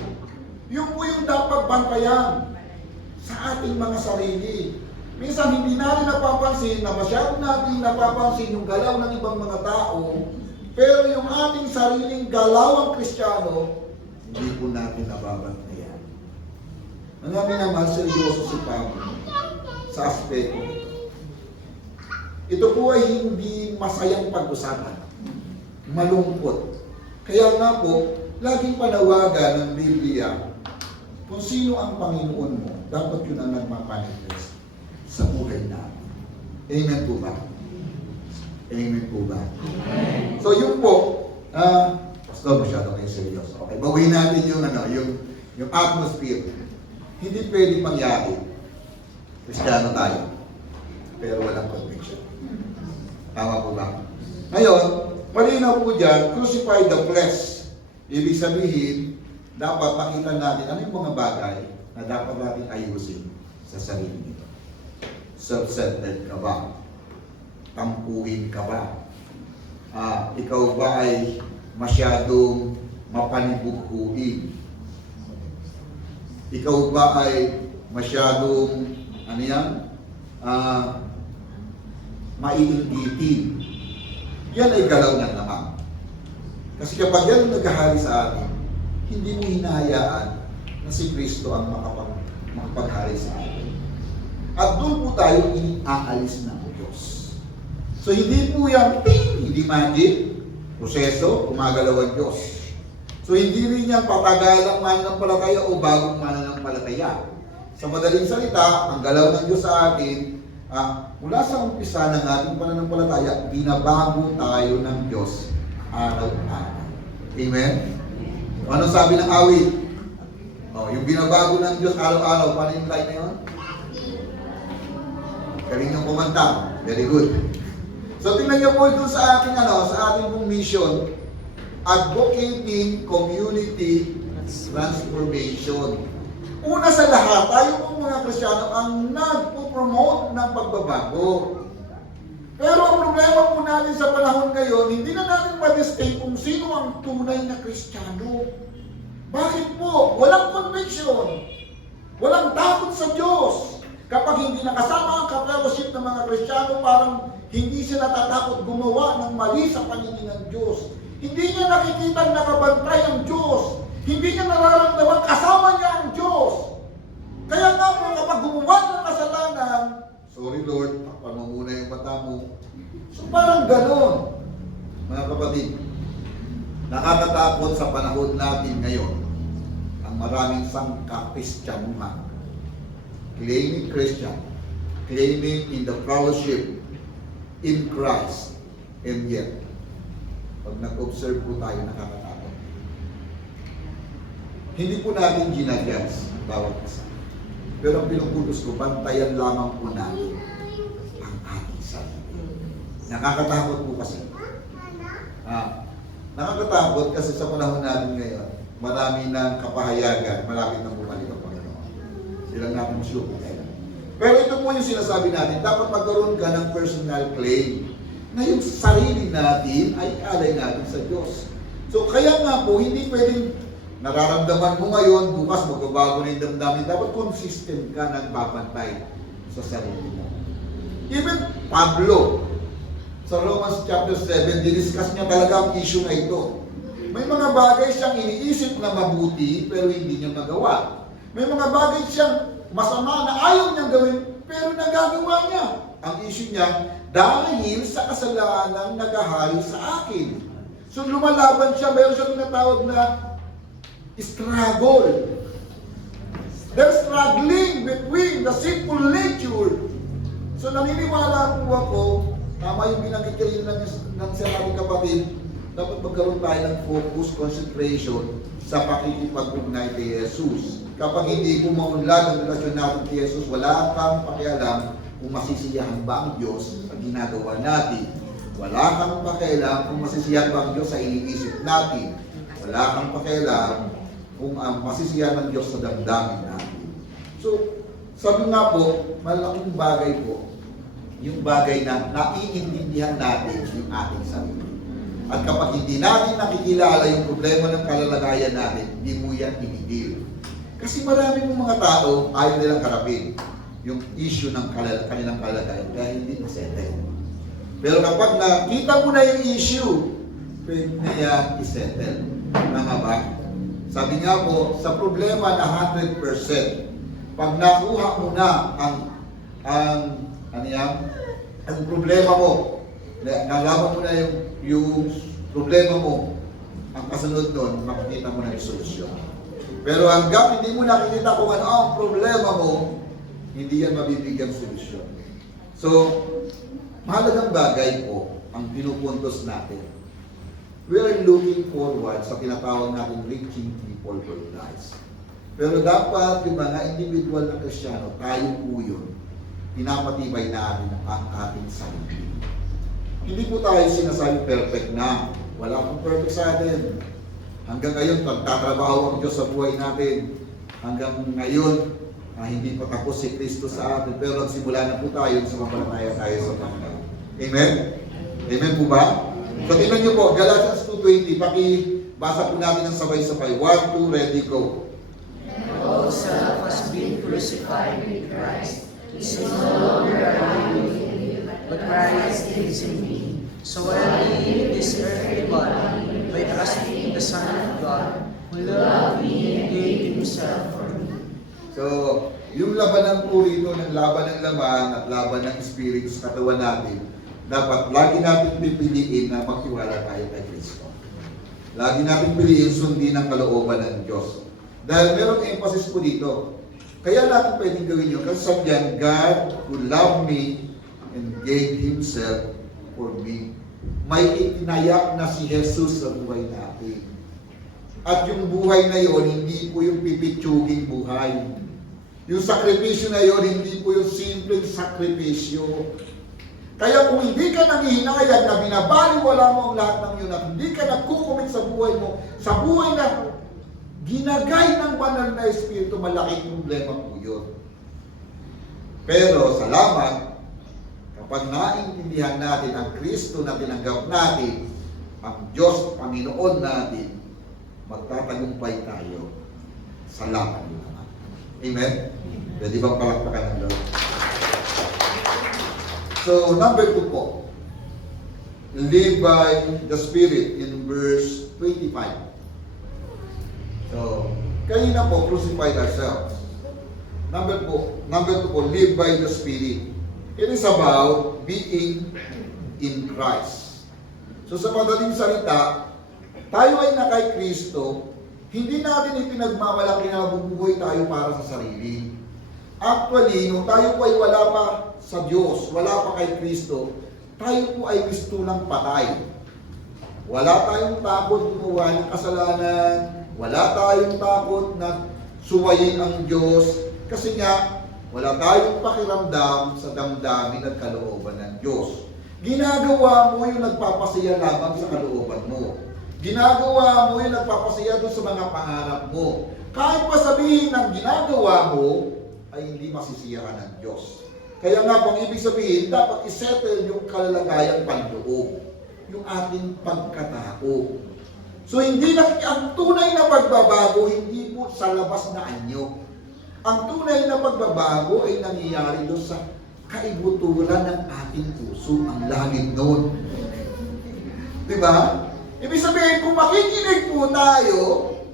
yung po yung dapat bantayan sa ating mga sarili. Minsan hindi natin napapansin na masyado natin napapansin yung galaw ng ibang mga tao, pero yung ating sariling galawang Kristiyano, hindi po natin nababantayan. Ang namin naman, seryoso si Pablo sa aspeto nito. Ito po ay hindi masayang pag-usapan. Malungkot. Kaya nga po, laging panawagan ng Biblia, kung sino ang Panginoon mo, dapat yun ang nagmapanifest sa buhay natin. Amen po ba? Amen po ba? So yun po, Pastor, masyado kayo seryoso. Okay, bawiin natin yung, yung atmosphere. Hindi pwede mangyari. Kristiyano tayo. Pero walang conviction. Tama po ba? Ngayon, malinaw po dyan, crucify the flesh. Ibig sabihin, dapat makita natin ano yung mga bagay na dapat natin ayusin sa sarili nito. Self-centered ka ba? Tampuhin ka ba? Ikaw ba ay masyadong mapanibughuin? Ikaw ba ay masyadong, maiingitin? Yan ay galaw ng naman. Kasi kapag yan ang naghahari sa atin, hindi mo hinahayaan na si Kristo ang makapaghari sa atin. At doon po tayo aalis ng Diyos. So hindi po yan, hindi magic, proseso, gumagalaw ang Diyos. So hindi rin yan patagalang mananampalataya o bagong mananampalataya. Sa madaling salita, ang galaw ng Diyos sa atin, mula sa umpisa ng ating pananampalataya, binabago tayo ng Diyos araw-araw. Amen? Ano sabi ng awit? Yung binabago ng Diyos araw-araw, paano yung line na yun? Galing yung kumanta. Very good. So tingnan niyo po ito sa ating sa ating pong mission, advocating community transformation. Una sa lahat, tayo pong mga Kristiyano ang nagpo-promote ng pagbabago. Pero ang problema po natin sa panahon ngayon, hindi na natin ma-distinct kung sino ang tunay na Kristiyano. Bakit po? Walang conviction. Walang takot sa Diyos. Kapag hindi nakasama ang ka-fellowship ng mga Kristiyano, parang hindi sila natatakot gumawa ng mali sa paningin ng Diyos. Hindi niya nakikita nakabantay ang Diyos. Hindi niya nararamdaman kasama niya ang Diyos. Kaya nga po, kapag gumawa ng kasalanan, sorry Lord, takpan mo muna yung mata mo. So parang ganon. Mga kapatid, nakakatakot sa panahon natin ngayon ang maraming sangka-Kristyanuhan. Claiming Christian, claiming in the fellowship in Christ, and yet, pag nag-observe po tayo, nakakatakot. Hindi po natin ginagans ang bawat isa. Pero ang pinuputos ko, bantayan lamang po natin ang ating sarili. Nakakatakot po kasi. Nakakatakot kasi sa panahon natin ngayon, marami ng kapahayagan, malapit na bumalik ang Panginoon. Silang natin masyuko kaya. Pero ito po yung sinasabi natin, dapat magkaroon ka ng personal claim na yung sarili natin ay alay natin sa Diyos. So kaya nga po, hindi pwedeng nararamdaman mo ngayon, bukas magbabago na yung damdamin. Dapat consistent ka nagbabantay sa sarili mo. Even Pablo, sa Romans chapter 7, diniscuss niya talaga ang issue na ito. May mga bagay siyang iniisip na mabuti, pero hindi niya magawa. May mga bagay siyang masama na ayaw niyang gawin, pero nagagawa niya. Ang issue niya, dahil sa kasalanan nagahari sa akin. So lumalaban siya, mayroon siya tinatawag na struggle. They're struggling between the sinful nature. So naniniwala po ako, tama yung binanggit kayo ng sinabing kapatid, dapat magkaroon tayo ng focus, concentration sa pakikipag-ugnay kay Jesus. Kapag hindi po maunlad ang relasyon natin kay Jesus, wala kang pakialam kung masisiyahan ba ang Diyos sa ginagawa natin. Wala kang pakialam kung masisiyahan ba ang Diyos sa iniisip natin. Wala kang pakialam kung masisiyahan ng Diyos sa damdamin natin. So, sabi nga po, malaking bagay po, yung bagay na naiintindihan natin yung ating sarili. At kapag hindi natin nakikilala yung problema ng kalalagayan natin, hindi mo yan inigil. Kasi marami mong mga tao ayaw nilang harapin yung issue ng kanilang kalalagayan kaya hindi masettle. Pero kapag nakita mo na yung issue, pwede na yan isettle. Tama ba? Sabi nga po, sa problema na 100%, pag nakuha mo na ang problema mo, nalaman mo na yung problema mo, ang kasunod doon, makikita mo na yung solusyon. Pero hanggang hindi mo nakikita kung ano ang problema mo, hindi yan mabibigyan solusyon. So, mahalagang bagay po ang pinupuntos natin. We are looking forward sa tinatawag natin reaching people for Christ. Pero dapat yung mga individual na Kristiyano, tayo po yun, pinapatibay natin ang ating sarili. Hindi po tayo sinasabi perfect na. Wala pong perfect sa atin. Hanggang ngayon, pagtatrabaho ang Diyos sa buhay natin. Hanggang ngayon, hindi pa tapos si Kristo sa atin. Pero nagsimula na po tayo sa mapalataya tayo sa Panginoon. Amen? Amen po ba? So, tingnan niyo po, Galatians 2:20, pakibasa po natin ng sabay-sabay. 1, 2, ready, go. All self has been crucified with Christ. It is no longer I who live, but Christ lives in me. So I live in this earthly body by trusting in the Son of God, who loved me and gave Himself for me. So, yung labanan po rito ng laban ng laman at laban ng Espiritu sa katawan natin, dapat lagi natin pipiliin na magtiwala tayo kay Kristo. Lagi natin piliin sundin ang kalooban ng Diyos. Dahil merong emphasis po dito. Kaya natin pwedeng gawin yun. Kasi sabihan, God who loved me and gave Himself for me. May itinayak na si Jesus sa buhay natin. At yung buhay na yon, hindi po yung pipitsuging buhay. Yung sakripisyo na yon, hindi po yung simpleng sakripisyo. Kaya kung hindi ka nanghihinayag na binabaliwala mo ang lahat ng yun at hindi ka nagkukumit sa buhay mo, sa buhay na ginagay ng banal na Espiritu, malaking problema po yun. Pero salamat, kapag naintindihan natin ang Kristo na tinanggap natin, ang Diyos, Panginoon natin, magtatagumpay tayo sa laban ng laman. Amen? Pwede bang palakpakan ng Lord? So, number 2 po. Live by the Spirit in verse 25. So, kanina po, crucified ourselves. Number 2 po, live by the Spirit. It is about being in Christ. So, sa madaling salita, tayo ay na kay Kristo, hindi natin ipinagmamalaki na mabubuhay tayo para sa sarili. Actually, nung tayo po ay wala pa sa Diyos, wala pa kay Kristo, tayo po ay mistulang patay. Wala tayong takot gumawa ng kasalanan, wala tayong takot na suwayin ang Diyos, kasi nga, wala tayong pakiramdam sa damdamin at kalooban ng Diyos. Ginagawa mo yung nagpapasaya lamang sa kalooban mo. Ginagawa mo yung nagpapasaya doon sa mga pangarap mo. Kahit pa sabihin ng ginagawa mo, ay hindi masisiyahan ng Diyos. Kaya nga pong ibig sabihin, dapat isettle yung kalalagayang panloob, yung ating pagkatao. So hindi ang tunay na pagbabago, hindi po sa labas na anyo. Ang tunay na pagbabago ay nangyayari doon sa kaibuturan ng ating puso, ang langit noon. Diba? Ibig sabihin, kung makikinig po tayo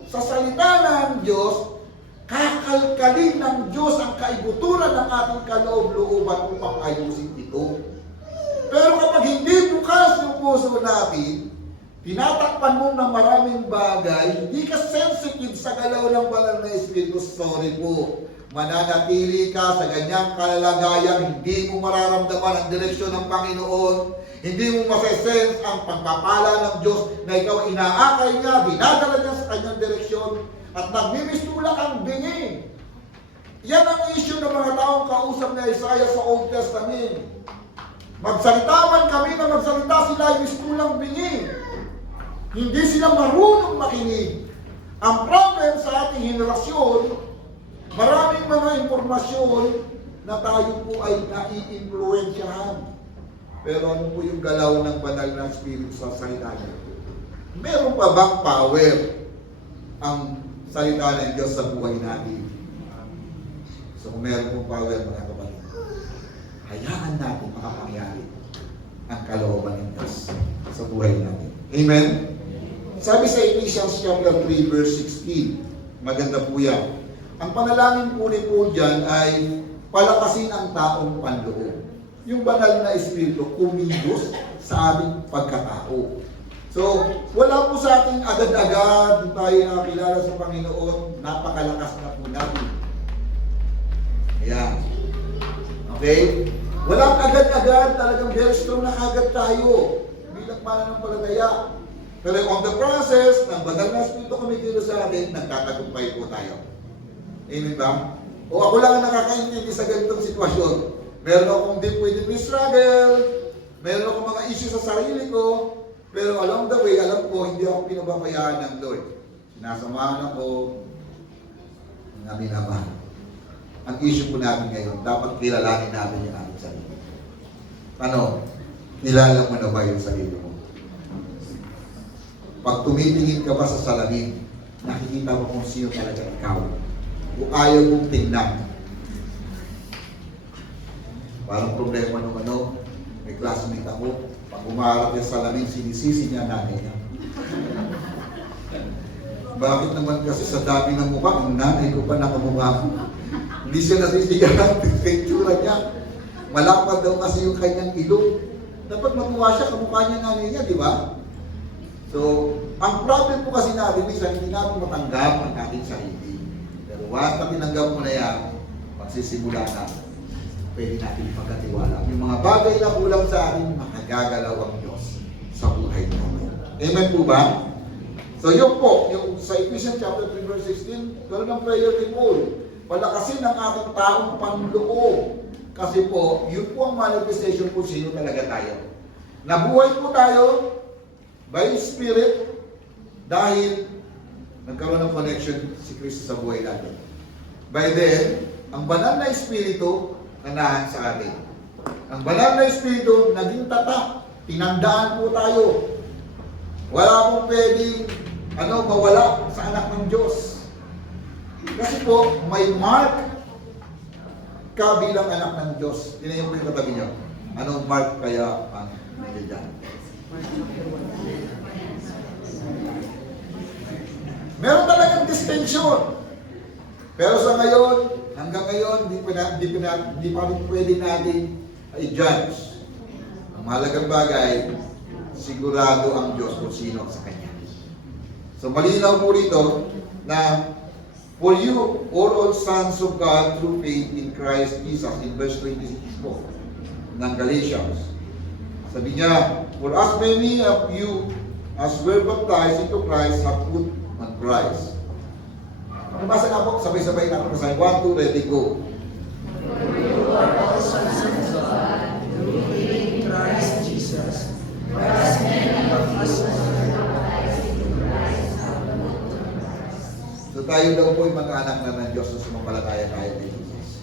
sa salita ng Diyos, kakalkalin ng Diyos ang kaibuturan ng ating kaloob-looban upang ayusin ito. Pero kapag hindi bukas yung puso natin, tinatakpan mo ng maraming bagay, hindi ka sensitive sa galaw ng banal na Espiritu, sorry po. Mananatili ka sa ganyang kalalagayan, hindi mo mararamdaman ang direksyon ng Panginoon, hindi mo masesense ang pagpapala ng Diyos na ikaw inaakay niya, dinadala niya sa kanyang direksyon, at nagmimistulak ang bingi. Yan ang issue ng mga taong kausap ni Isaiah sa Old Testament. Magsalita man kami na magsalita, sila ay mistulang bingi. Hindi sila marunong makinig. Ang problem sa ating henerasyon, maraming mga impormasyon na tayo po ay nai-influensyahan. Pero ano po yung galaw ng banal na Espiritu sa salita niya? Meron pa bang power ang salita ng Diyos sa buhay natin? So kung meron pong power, mga kapatid, hayaan natin makapangyari ang kalooban ng Diyos sa buhay natin. Amen? Sabi sa Ephesians chapter 3 verse 16, maganda po yan. Ang panalangin po ni Paul dyan ay palakasin ang taong panloob. Yung banal na Espiritu kumilos sa ating pagkatao. So, wala po sa ating agad-agad tayo nakakilala sa Panginoon, napakalakas na po natin. Ayan. Okay? Walang agad-agad, talagang very strong na agad tayo bilang mananampalataya. Pero on the process, ng banal na Espiritu kumikilos sa atin, nagtatagumpay po tayo. Amen ba? O ako lang ang nakakaintindi sa ganitong sitwasyon. Meron akong di pwedeng struggle, meron akong mga issue sa sarili ko, pero along the way, alam ko, hindi ako pinababayaan ng Lord. Sinasamahan ako ng aming Ama. Ang issue po natin ngayon, dapat kilalanin natin yung ating sarili. Ano? Kilala mo na ba yung sarili mo? Pag tumitingin ka ba sa salamin, nakikita mo kung sino talaga ikaw. Kung ayaw mong tingnan. Parang problema nung may classmate ako, pag umarap niya sa salamin, sinisisi niya nanay niya. Bakit naman kasi sa dami ng mukha, ang nanay ko pa nakamukha ko. Hindi siya nasisigahan ang picture niya. Malapad daw kasi yung kanyang ilong. Dapat matuwa siya, kamukha niya nanay niya, di ba? So, ang problem po kasi natin, minsan hindi natin matanggap ang ating sarili. Pero once na tinanggap mo na yan, magsisimula na, pwede natin pagkatiwala. Yung mga bagay na kulang sa atin, makagagalaw ang Diyos sa buhay natin. Amen po ba? So yun po, yung sa Ephesians chapter 3 verse 16, ganoon ang prayer ni Paul. Palakasin ang ating taong panloob. Kasi po, yun po ang manifestation po sino talaga tayo. Nabuhay po tayo by Spirit dahil nagkaroon ng connection si Kristo sa buhay natin. By then, ang banal na Espiritu nanahan sa atin. Ang banal na Espiritu naging tatak. Tinandaan po tayo. Wala pong pwedeng mawala sa anak ng Diyos. Kasi po, may mark ka bilang anak ng Diyos. Tinayin po yung katabi niyo. Anong mark kaya ang nandiyan? Meron talagang distinction. Pero sa ngayon, hanggang ngayon, di pa rin pwede natin i-judge. Ang mahalagang bagay, sigurado ang Diyos kung sino sa Kanya. So malinaw po rito na for you, all sons of God through faith in Christ Jesus, in verse 26 po, ng Galatians. Sabi niya, for as many of you as were baptized into Christ have put on Christ. Nabasa na po, sabay-sabay na po sa 1, 2, ready, go. For you are all sons of God, through faith in Christ Jesus. For as many of us as were baptized into Christ have put on Christ. So tayo daw po yung mga anak na ng Diyos na sumampalataya tayo kay Jesus.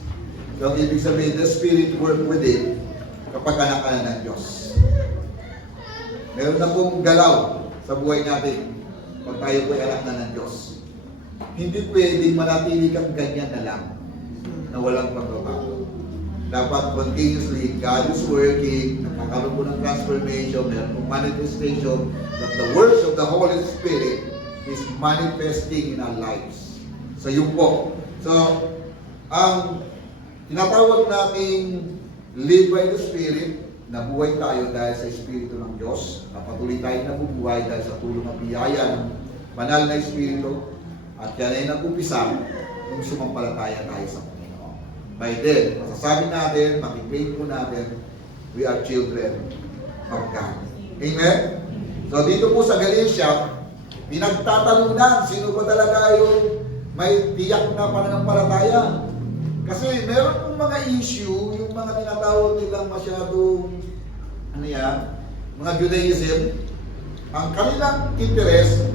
So ang ibig sabihin, the Spirit work within kapag anak ka na ng Diyos. Meron na pong galaw sa buhay natin. pag tayo po ay anak na ng Diyos. Hindi pwedeng manatili kang ganyan na lang, na walang pagbabago. Dapat continuously, God is working, nakakaroon po ng transformation, meron pong manifestation, that the works of the Holy Spirit is manifesting in our lives. So yun po. So, ang tinatawag nating live by the Spirit, nabuhay tayo dahil sa Espiritu ng Diyos, na patuloy tayong nabubuhay dahil sa tulong at biyaya ng banal na Espiritu, at yan ay nag-upisa kung sumampalataya tayo sa Panginoon. By then, masasabi natin, makiklaim po natin, we are children of God. Amen? So dito po sa Galatia, pinagtatalunan, sino ba talaga yung may tiyak na pananampalataya? Kasi meron pong mga issue, yung mga tinatawag nilang masyadong, mga Judaism, ang kanilang interest,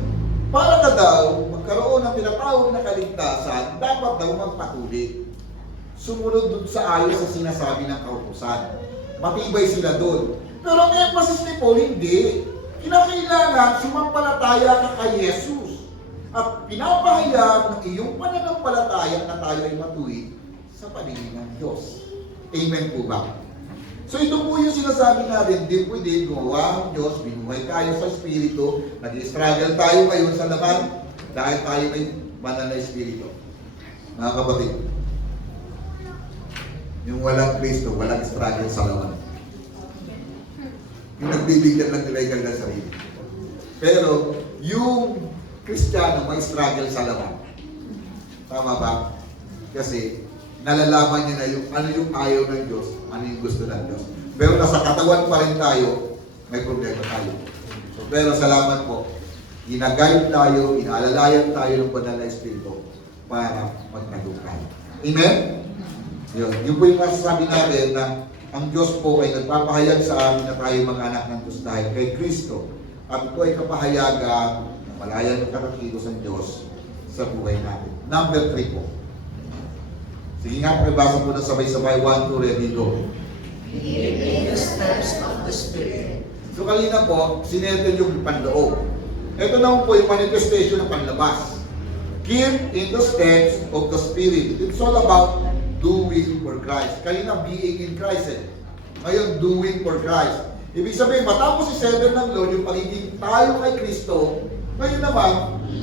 para na daw magkaroon ng tinatawag na kaligtasan, dapat daw magpatuloy. Sumunod dun sa ayon sa sinasabi ng kautusan. Matibay sila dun. Pero ang emphasis ni Paul, hindi. Kinakailangan sumampalataya ka kay Jesus. At pinapahayag ng iyong pananampalataya na tayo ay matuwid sa paningin ng Diyos. Amen po ba? So ito po yung sinasabi natin, di pwede gumawa ang Diyos, binuhay tayo sa Espiritu, nag-struggle tayo ngayon sa laman, dahil tayo may banal na Espiritu. Mga kapatid, yung walang Kristo, walang struggle sa laman. Yung nagbibigyan lang nila yung kanilang sarili. Pero yung Kristiyano may struggle sa laman. Tama ba? Kasi nalalaman niya na yung ano yung ayaw ng Diyos, ano yung gusto ng Diyos. Pero nasa katawan pa rin tayo, may problema tayo. So, pero salamat po, ginagayad tayo, inaalalayan tayo ng banal na Espiritu para magtagumpay. Amen? Yun po yung masasabi natin na ang Diyos po ay nagpapahayag sa amin na tayo mga anak ng Diyos dahil kay Kristo. At ito ay kapahayagan na malaya ng kakakilos ng Diyos sa buhay natin. Number 3 po. Sige nga, pakibasa po na sabay-sabay. 1, 2, ready, go. Keep in the steps of the Spirit. So kanina po, sinerten yung panloob. Ito naman po yung manifestation ng panlabas. Keep in the steps of the Spirit. It's all about doing for Christ. Kanina, being in Christ eh. Ngayon, doing for Christ. Ibig sabihin, matapos si 7 ng Lord, yung pagiging tayo kay Kristo, ngayon naman,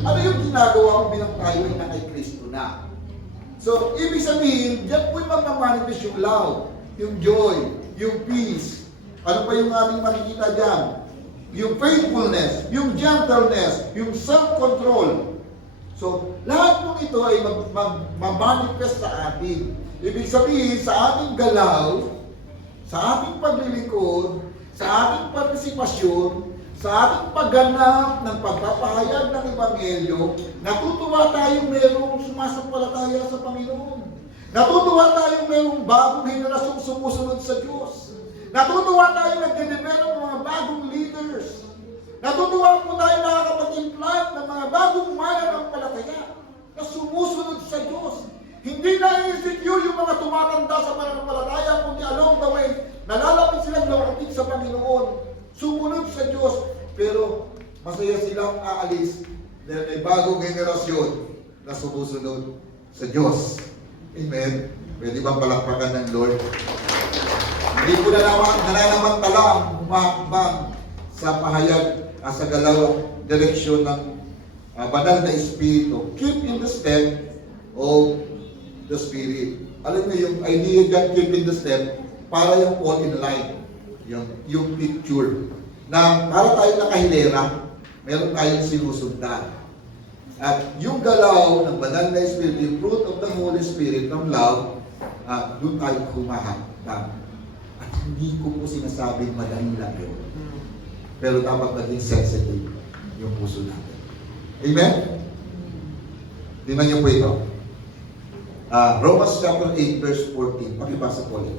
ano yung ginagawa mo bilang tayo ay na kay Kristo na? So, ibig sabihin, diyan po yung magmamanifest yung love, yung joy, yung peace. Ano pa yung ating makikita dyan? Yung faithfulness, yung gentleness, yung self-control. So, lahat ng ito ay mag-manifest sa atin. Ibig sabihin, sa ating galaw, sa ating paglilingkod, sa ating partisipasyon, sa ating pagganap ng pagpapahayag ng Ebanghelyo, natutuwa tayong mayroong sumasampalataya sa Panginoon. Natutuwa tayong mayroong bagong henerasyong sumusunod sa Diyos. Natutuwa tayong nagde-develop ng mga bagong leaders. Natutuwa po tayo nakakapag-implant ng mga bagong mananampalataya na sumusunod sa Diyos. Hindi na i-insecure yung mga tumatanda sa mananampalataya, kundi along the way, nalalapit silang lumapit sa Panginoon. Sumunod sa Diyos, pero masaya silang aalis dahil may bagong henerasyon na sumusunod sa Diyos. Amen? Pwede bang palakpakan ng Lord? Hindi ko nananamantala ang humakbang sa pahayag sa galawang direksyon ng banal na Espiritu. Keep in the step of the Spirit. Alam niyo yung idea dyan, keep in the step, para yung fall in line. Yung picture na para tayo nakahilera, meron tayong sinusundan. At yung galaw ng banal na Espiritu, yung fruit of the Holy Spirit, ng love, doon tayo humahakbang. At hindi ko po sinasabing madali lang yun. Pero dapat maging sensitive yung puso natin. Amen? Tingnan niyo po ito. Romans chapter 8 verse 14. Pakibasa po ulit.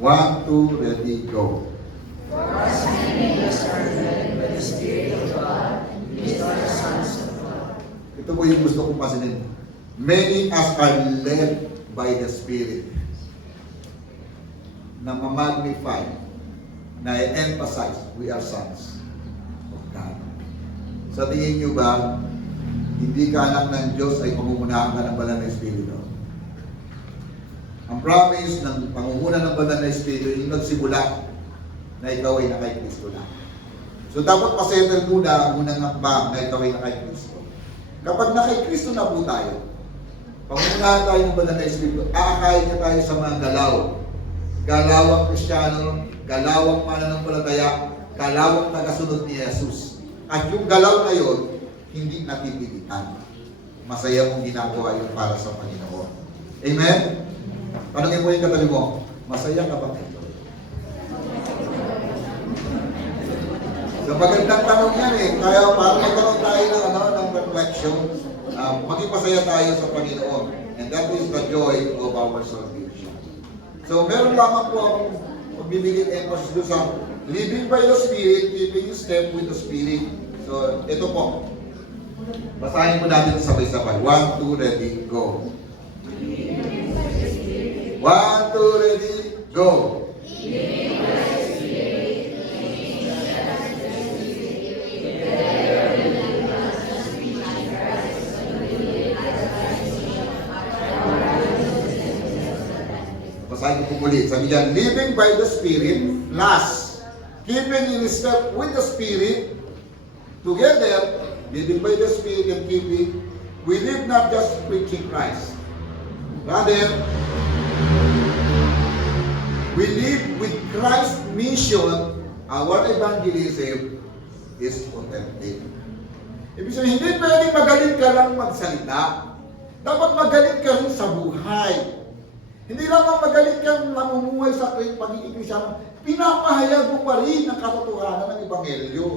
1, 2, ready, go. For as many as are led by the Spirit of God, these are the sons of God. Ito po yung gusto kong pasinin. Many as are led by the Spirit. Na ma-magnify, na i-emphasize, we are sons of God. Sa tingin nyo ba, hindi ka anak ng Diyos ay pamumunahan ka ng banal na Espiritu? Ang promise ng pangunguna ng banal na Espiritu yung nagsimula na ikaw ay na kay Kristo na. So dapat pasettle muna ang unang hakbang na ikaw ay na kay Kristo. Kapag na kay Kristo na po tayo, pangunahan tayo ng banal na Espiritu, aakayin niya tayo sa mga galaw. Galawang Kristiyano, galawang mananampalataya, galawang tagasunod ni Jesus. At yung galaw na yun, hindi napipilitan. Masaya mong ginagawa yun para sa Panginoon. Amen? Tanungin mo yung katabi mo, masaya ka ba ito? So magandang tanong yan eh. Kaya para magkaroon tayo ng reflection, maging masaya tayo sa Panginoon. And that is the joy of our salvation. So meron lamang po akong magbibigay emphasis doon sa living by the Spirit, keeping step with the Spirit. So ito po. Basahin mo natin sabay-sabay. 1, 2, ready, go. 1, 2, ready, go. Basahin ko po ulit. Sabi niyan, living by the Spirit, plus, keeping in step with the Spirit, together, living by the Spirit and keeping, we live not just preaching Christ. Rather, we live with Christ's mission. Our evangelism is authentic. Ibig sabihin, hindi pwedeng magaling ka lang magsalita. Dapat magaling ka rin sa buhay. Hindi lamang magaling kang namumuhay sa pagiging Kristyano, pinapahayag mo pa rin ang katotohanan ng Ebanghelyo.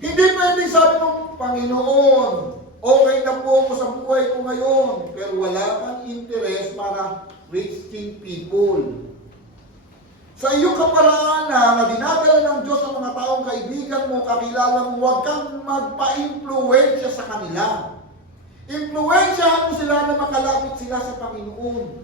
Hindi pwedeng sabi mo, Panginoon, okay na po ako sa buhay ko ngayon, pero wala kang interes para reaching people. Sa iyong kaparaanan na dinadala ng Diyos sa mga taong kaibigan mo, kakilala mo, huwag kang magpa-impluensya sa kanila. Impluensyahan mo sila na makalapit sila sa Panginoon.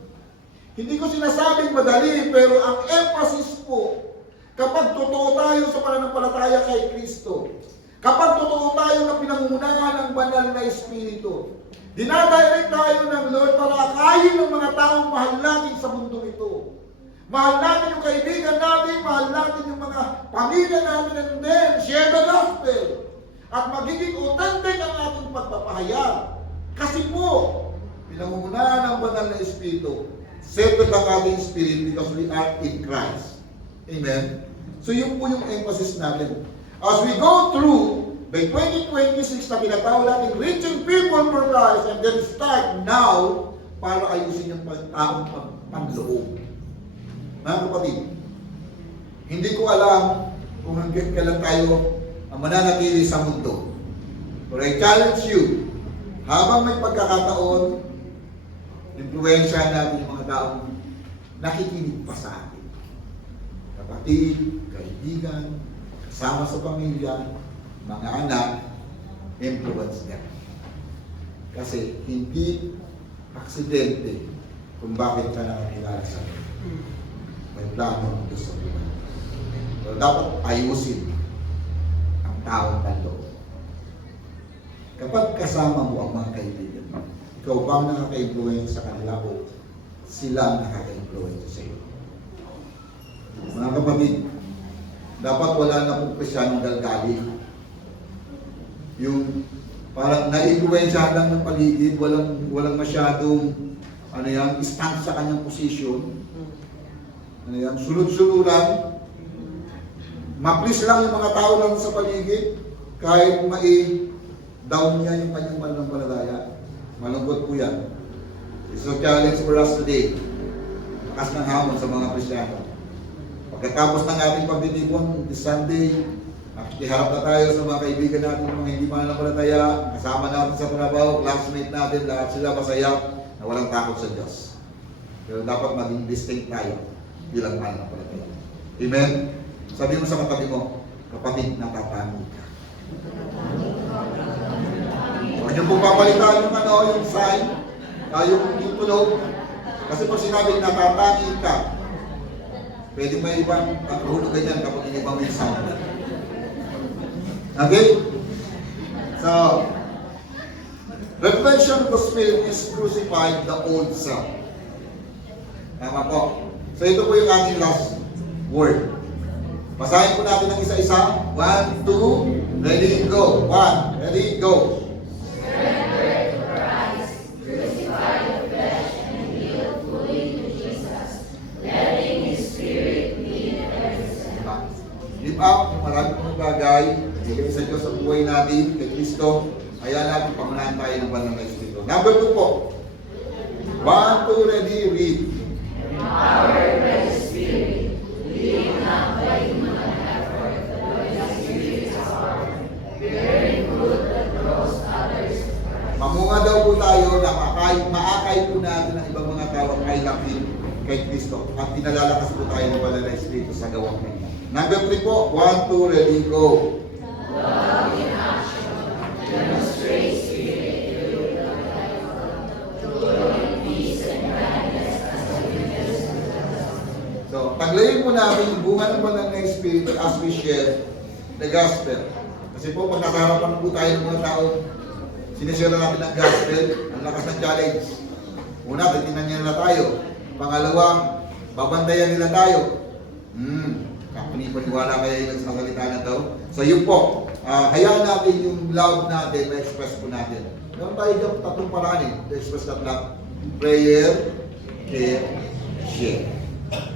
Hindi ko sinasabing madali, pero ang emphasis po, kapag totoo tayo sa pananampalataya kay Kristo, kapag totoo tayo na pinangunahan ng banal na Espiritu, dinadirect tayo ng Lord para akayin ng mga taong mahal natin sa mundo ito. Mahal natin yung kaibigan natin, mahal natin yung mga pamilya natin, and then share the gospel. At magiging authentic ang ating pagpapahayag. Kasi po, pinangunahan ng banal na Espiritu, settled ang ating spirit because we are in Christ. Amen? So yun po yung emphasis natin. As we go through, by 2026 na pinatawag natin, reaching people for Christ, and then start now para ayusin yung taong panloob. Mga kapatid, hindi ko alam kung hanggang kailan tayo ang mananatili sa mundo. But I challenge you, habang may pagkakataon, impluwensyahan natin yung mga taong nakikinig pa sa atin. Kapatid, kaibigan, kasama sa pamilya, mga anak, influence them. Kasi hindi aksidente kung bakit ka nakakilala sa atin. May plano ng Diyos sa buhay. So, dapat ayusin ang taong panloob. Kapag kasama mo ang mga kaibigan mo, ikaw ba ang nakaka-influence sa kanila o sila ang nakaka-influence sa iyo? Mga kapatid, dapat wala na pong Kristyanong galgali. Yung parang na-influensyahan lang ng paligid, walang masyadong stand sa kanyang posisyon. Sunod-sunuran. Ma-please lang yung mga tao lang sa paligid kahit down niya yung kanyang pananampalataya. Malungkot po yan. It's a challenge for us today. Lakas ng hamon sa mga Kristiyano. Pagkatapos ng ating pagtitipon this Sunday, nakikiharap na tayo sa mga kaibigan natin, mga hindi mananampalataya, kasama natin sa trabaho, classmate natin, lahat sila masaya na walang takot sa Diyos. Pero dapat maging distinct tayo bilang mananampalataya. Amen? Sabi mo sa katabi mo, kapatid, natatangi ka. Huwag niyo pong papalitan yung sign, yung tunog. Kasi pag sinabing natatangi ka, pwede may ibang pagkahulog ganyan kapag hindi ba may sound. Okay? So, reflection of the Spirit is crucified the old self. Tama po. So ito po yung ating last word. Basahin po natin ng isa-isa. 1, 2, ready, go. 1, ready, go. Live up yung marami pong bagay, bigay sa Diyos sa buhay natin, kay Kristo, kaya natin pangunahan tayo ng banal na Espiritu. Number 2 po. 1, 2, ready, read. Mamunga daw po tayo na maakay po natin ang ibang mga tao ang kailapin kay Kristo at pinalalakas po tayo ng banal na Espiritu sa gawang kanya. Number 3 po, 1, 2, ready, go. So, taglayin po natin yung bunga ng banal na Espiritu as we share the gospel. Kasi po, pag nakaharapan po tayo ng mga tao, sinishare natin ang gospel, ang lakas ng challenge. Una, titingnan nila tayo. Pangalawa, babantayan nila tayo. Kapani-paniwala kaya yung salita na to. So yun po, hayaan natin yung love natin, ma-express po natin. Meron tayo dyan tatlong paraan to express that love. Prayer, care, share.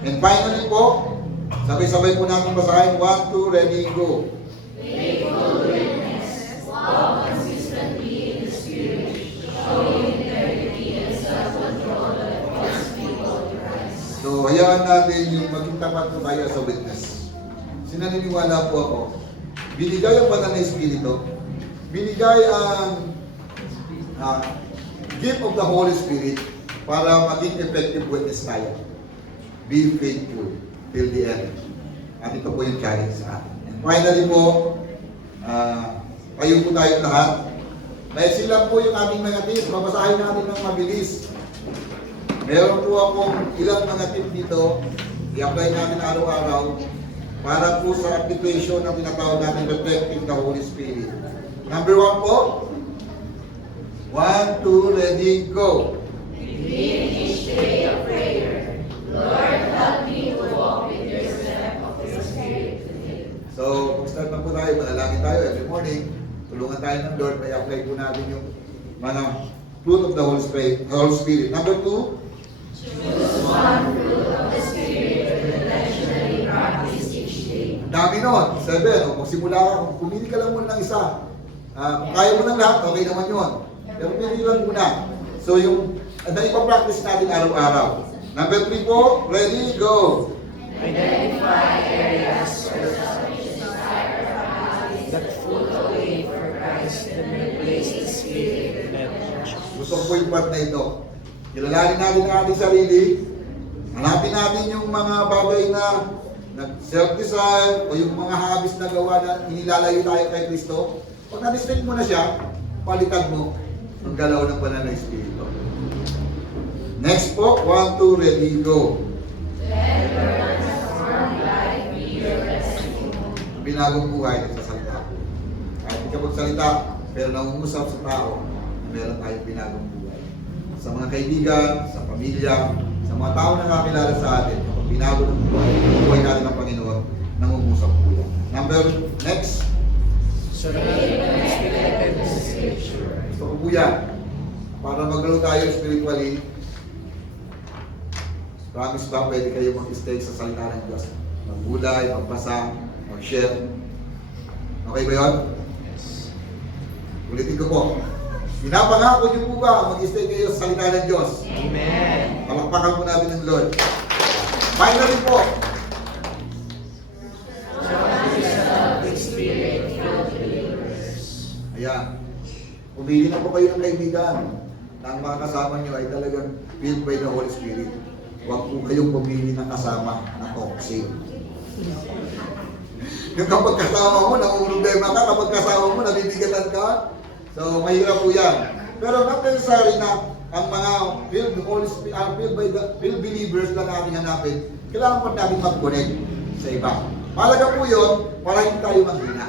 And finally po, sabay-sabay po natin basahin. 1, 2, ready, go. Faithful witness, walk consistently in the Spirit, showing integrity and self-control that points people to Christ. So, hayaan natin yung maging tapat po tayo sa witness. Sinaniniwala po ako, binigay ang banal na Espiritu, binigay ang gift of the Holy Spirit para maging effective witness tayo. Be faithful till the end. At ito po yung challenge sa atin. And finally po, kayo po tayo lahat. Dahil sila po yung ating mga tips, babasahin natin ng mabilis. Meron po akong ilang mga tip dito, i-apply natin araw-araw para po sa application ng tinatawag natin reflecting the Holy Spirit. Number 1 po. 1, 2, ready, go. Begin each day of prayer. Lord, help me to walk with your step of your Spirit today. So, mag-start na po tayo, manalangin tayo every morning. Tulungan tayo ng Lord, may apply po natin yung mga fruit of the Holy Spirit. Number 2. Choose one fruit of the Spirit to intentionally practice each day. Dami nun. 7. O magsimula ka, pumili ka lang muna ng isa. Kung kaya mo ng lahat, okay naman yun. Pero pili lang muna. So yung ipapractice natin araw-araw. Number 3 po, ready, go. Identify areas where selfish desire or habits that put away for Christ and replace the Spirit with love. Gusto ko po yung part na ito. Kilalanin natin ang ating sarili. Hanapin natin yung mga bagay na self-desire o yung mga habits na gawa na inilalayo tayo kay Kristo. Pag na-district mo na siya, palitan mo ang galaw ng banal na Espiritu. Next po, 1, 2, ready, go. Let your transformed life be your rescue. Ang binagong buhay sa salita. Kahit hindi ka magsalita, pero nangungusap sa tao, meron tayong binagong buhay. Sa mga kaibigan, sa pamilya, sa mga tao na nakakilala sa atin, kapag binago ng buhay natin ng Panginoon, nangungusap po yan. Next. Gusto ko po yan. Para mag-grow tayo spiritually, promise ba, pwede kayo mag-stay sa salita ng Diyos. Magbulay, magbasa, mag-share. Okay ba yun? Ulitin ko po. Pinapangako niyo po ba mag-stay kayo sa salita ng Diyos? Amen. Palakpakan po natin ng Lord. Finally po. Ayan. Pumili na po kayo ng kaibigan na ang mga kasama nyo ay talagang filled by the Holy Spirit. Huwag po kayong pumili ng kasama na toxic. Yung kapag kasama mo, namumroblema ka, kapag kasama mo, nabibigatan ka. So, mahirap po yan. Pero not necessary na ang mga filled believers lang natin hanapin. Kailangan pa natin mag-connect sa iba. Mahalaga po yun para hindi tayo maghina.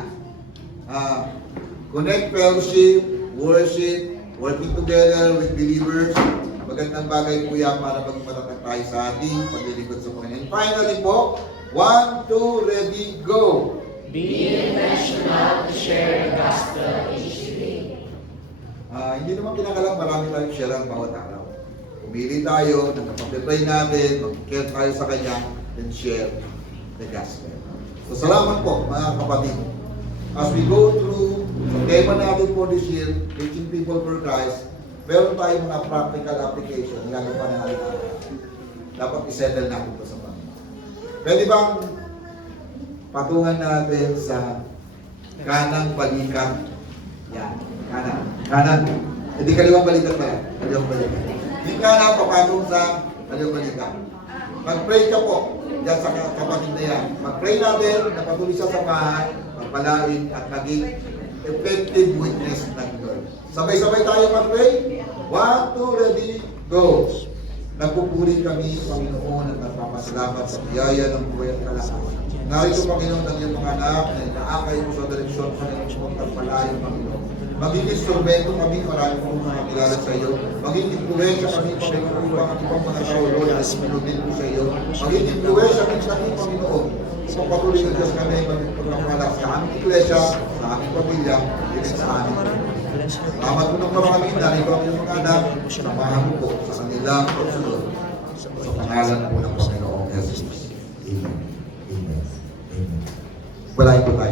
Connect fellowship, worship, working together with believers. Magandang bagay po yan para maging matatag tayo sa ating paglilingkod sa Panginoon. And finally po, 1, 2, ready, go! Be intentional to share the gospel each day. Hindi naman kinakalang marami tayong share ang bawat araw. Pumili tayo, nagpapag-pray natin, mag-care tayo sa Kanya, and share the gospel. So salamat po mga kapatid. As we go through sa tema natin for this year, reaching people for Christ, meron tayong mga practical application na gagawa na natin. Dapat isettle natin ito sa Panginoon. Pwede bang patungan natin sa kanang balikat? Yan, kanan. Kanan. Hindi kaliwang balikat pala. Kaliwang balikat. Yung kanan papatong sa kaliwang balikat. Mag-pray ka po diyan sa kapatid na yan. Mag-pray natin, napatuloy sa samahan, magpalain at maging effective witness ng Lord. Sabay-sabay tayo mag-pray. 1, 2, ready, go! Nagpupuri kami, Panginoon, at nagpapasalamat sa biyaya ng buhay at kalakasan. Narito, Panginoon, ang iyong mga anak na inaakay mo sa direksyon sa iyong pagpapalayo, Panginoon. Maging instrumento kami, marami po mga kilala sa iyo. Maging influensya kami, Panginoon, upang ang ibang mga tao, Lord, na sinunod po sa iyo. Maging influensya kami, Panginoon. Upang patuloy ng Diyos kami, maging pagpapalak sa aming iglesia, sa aming pamilya, din sa amin. Salamat po ng marami, narito ang iyong mga anak, samahan mo po sa kanilang pagsunod. Sa pangalan po ng Panginoong Jesus. Amen. Amen. Amen. Wala po tayo.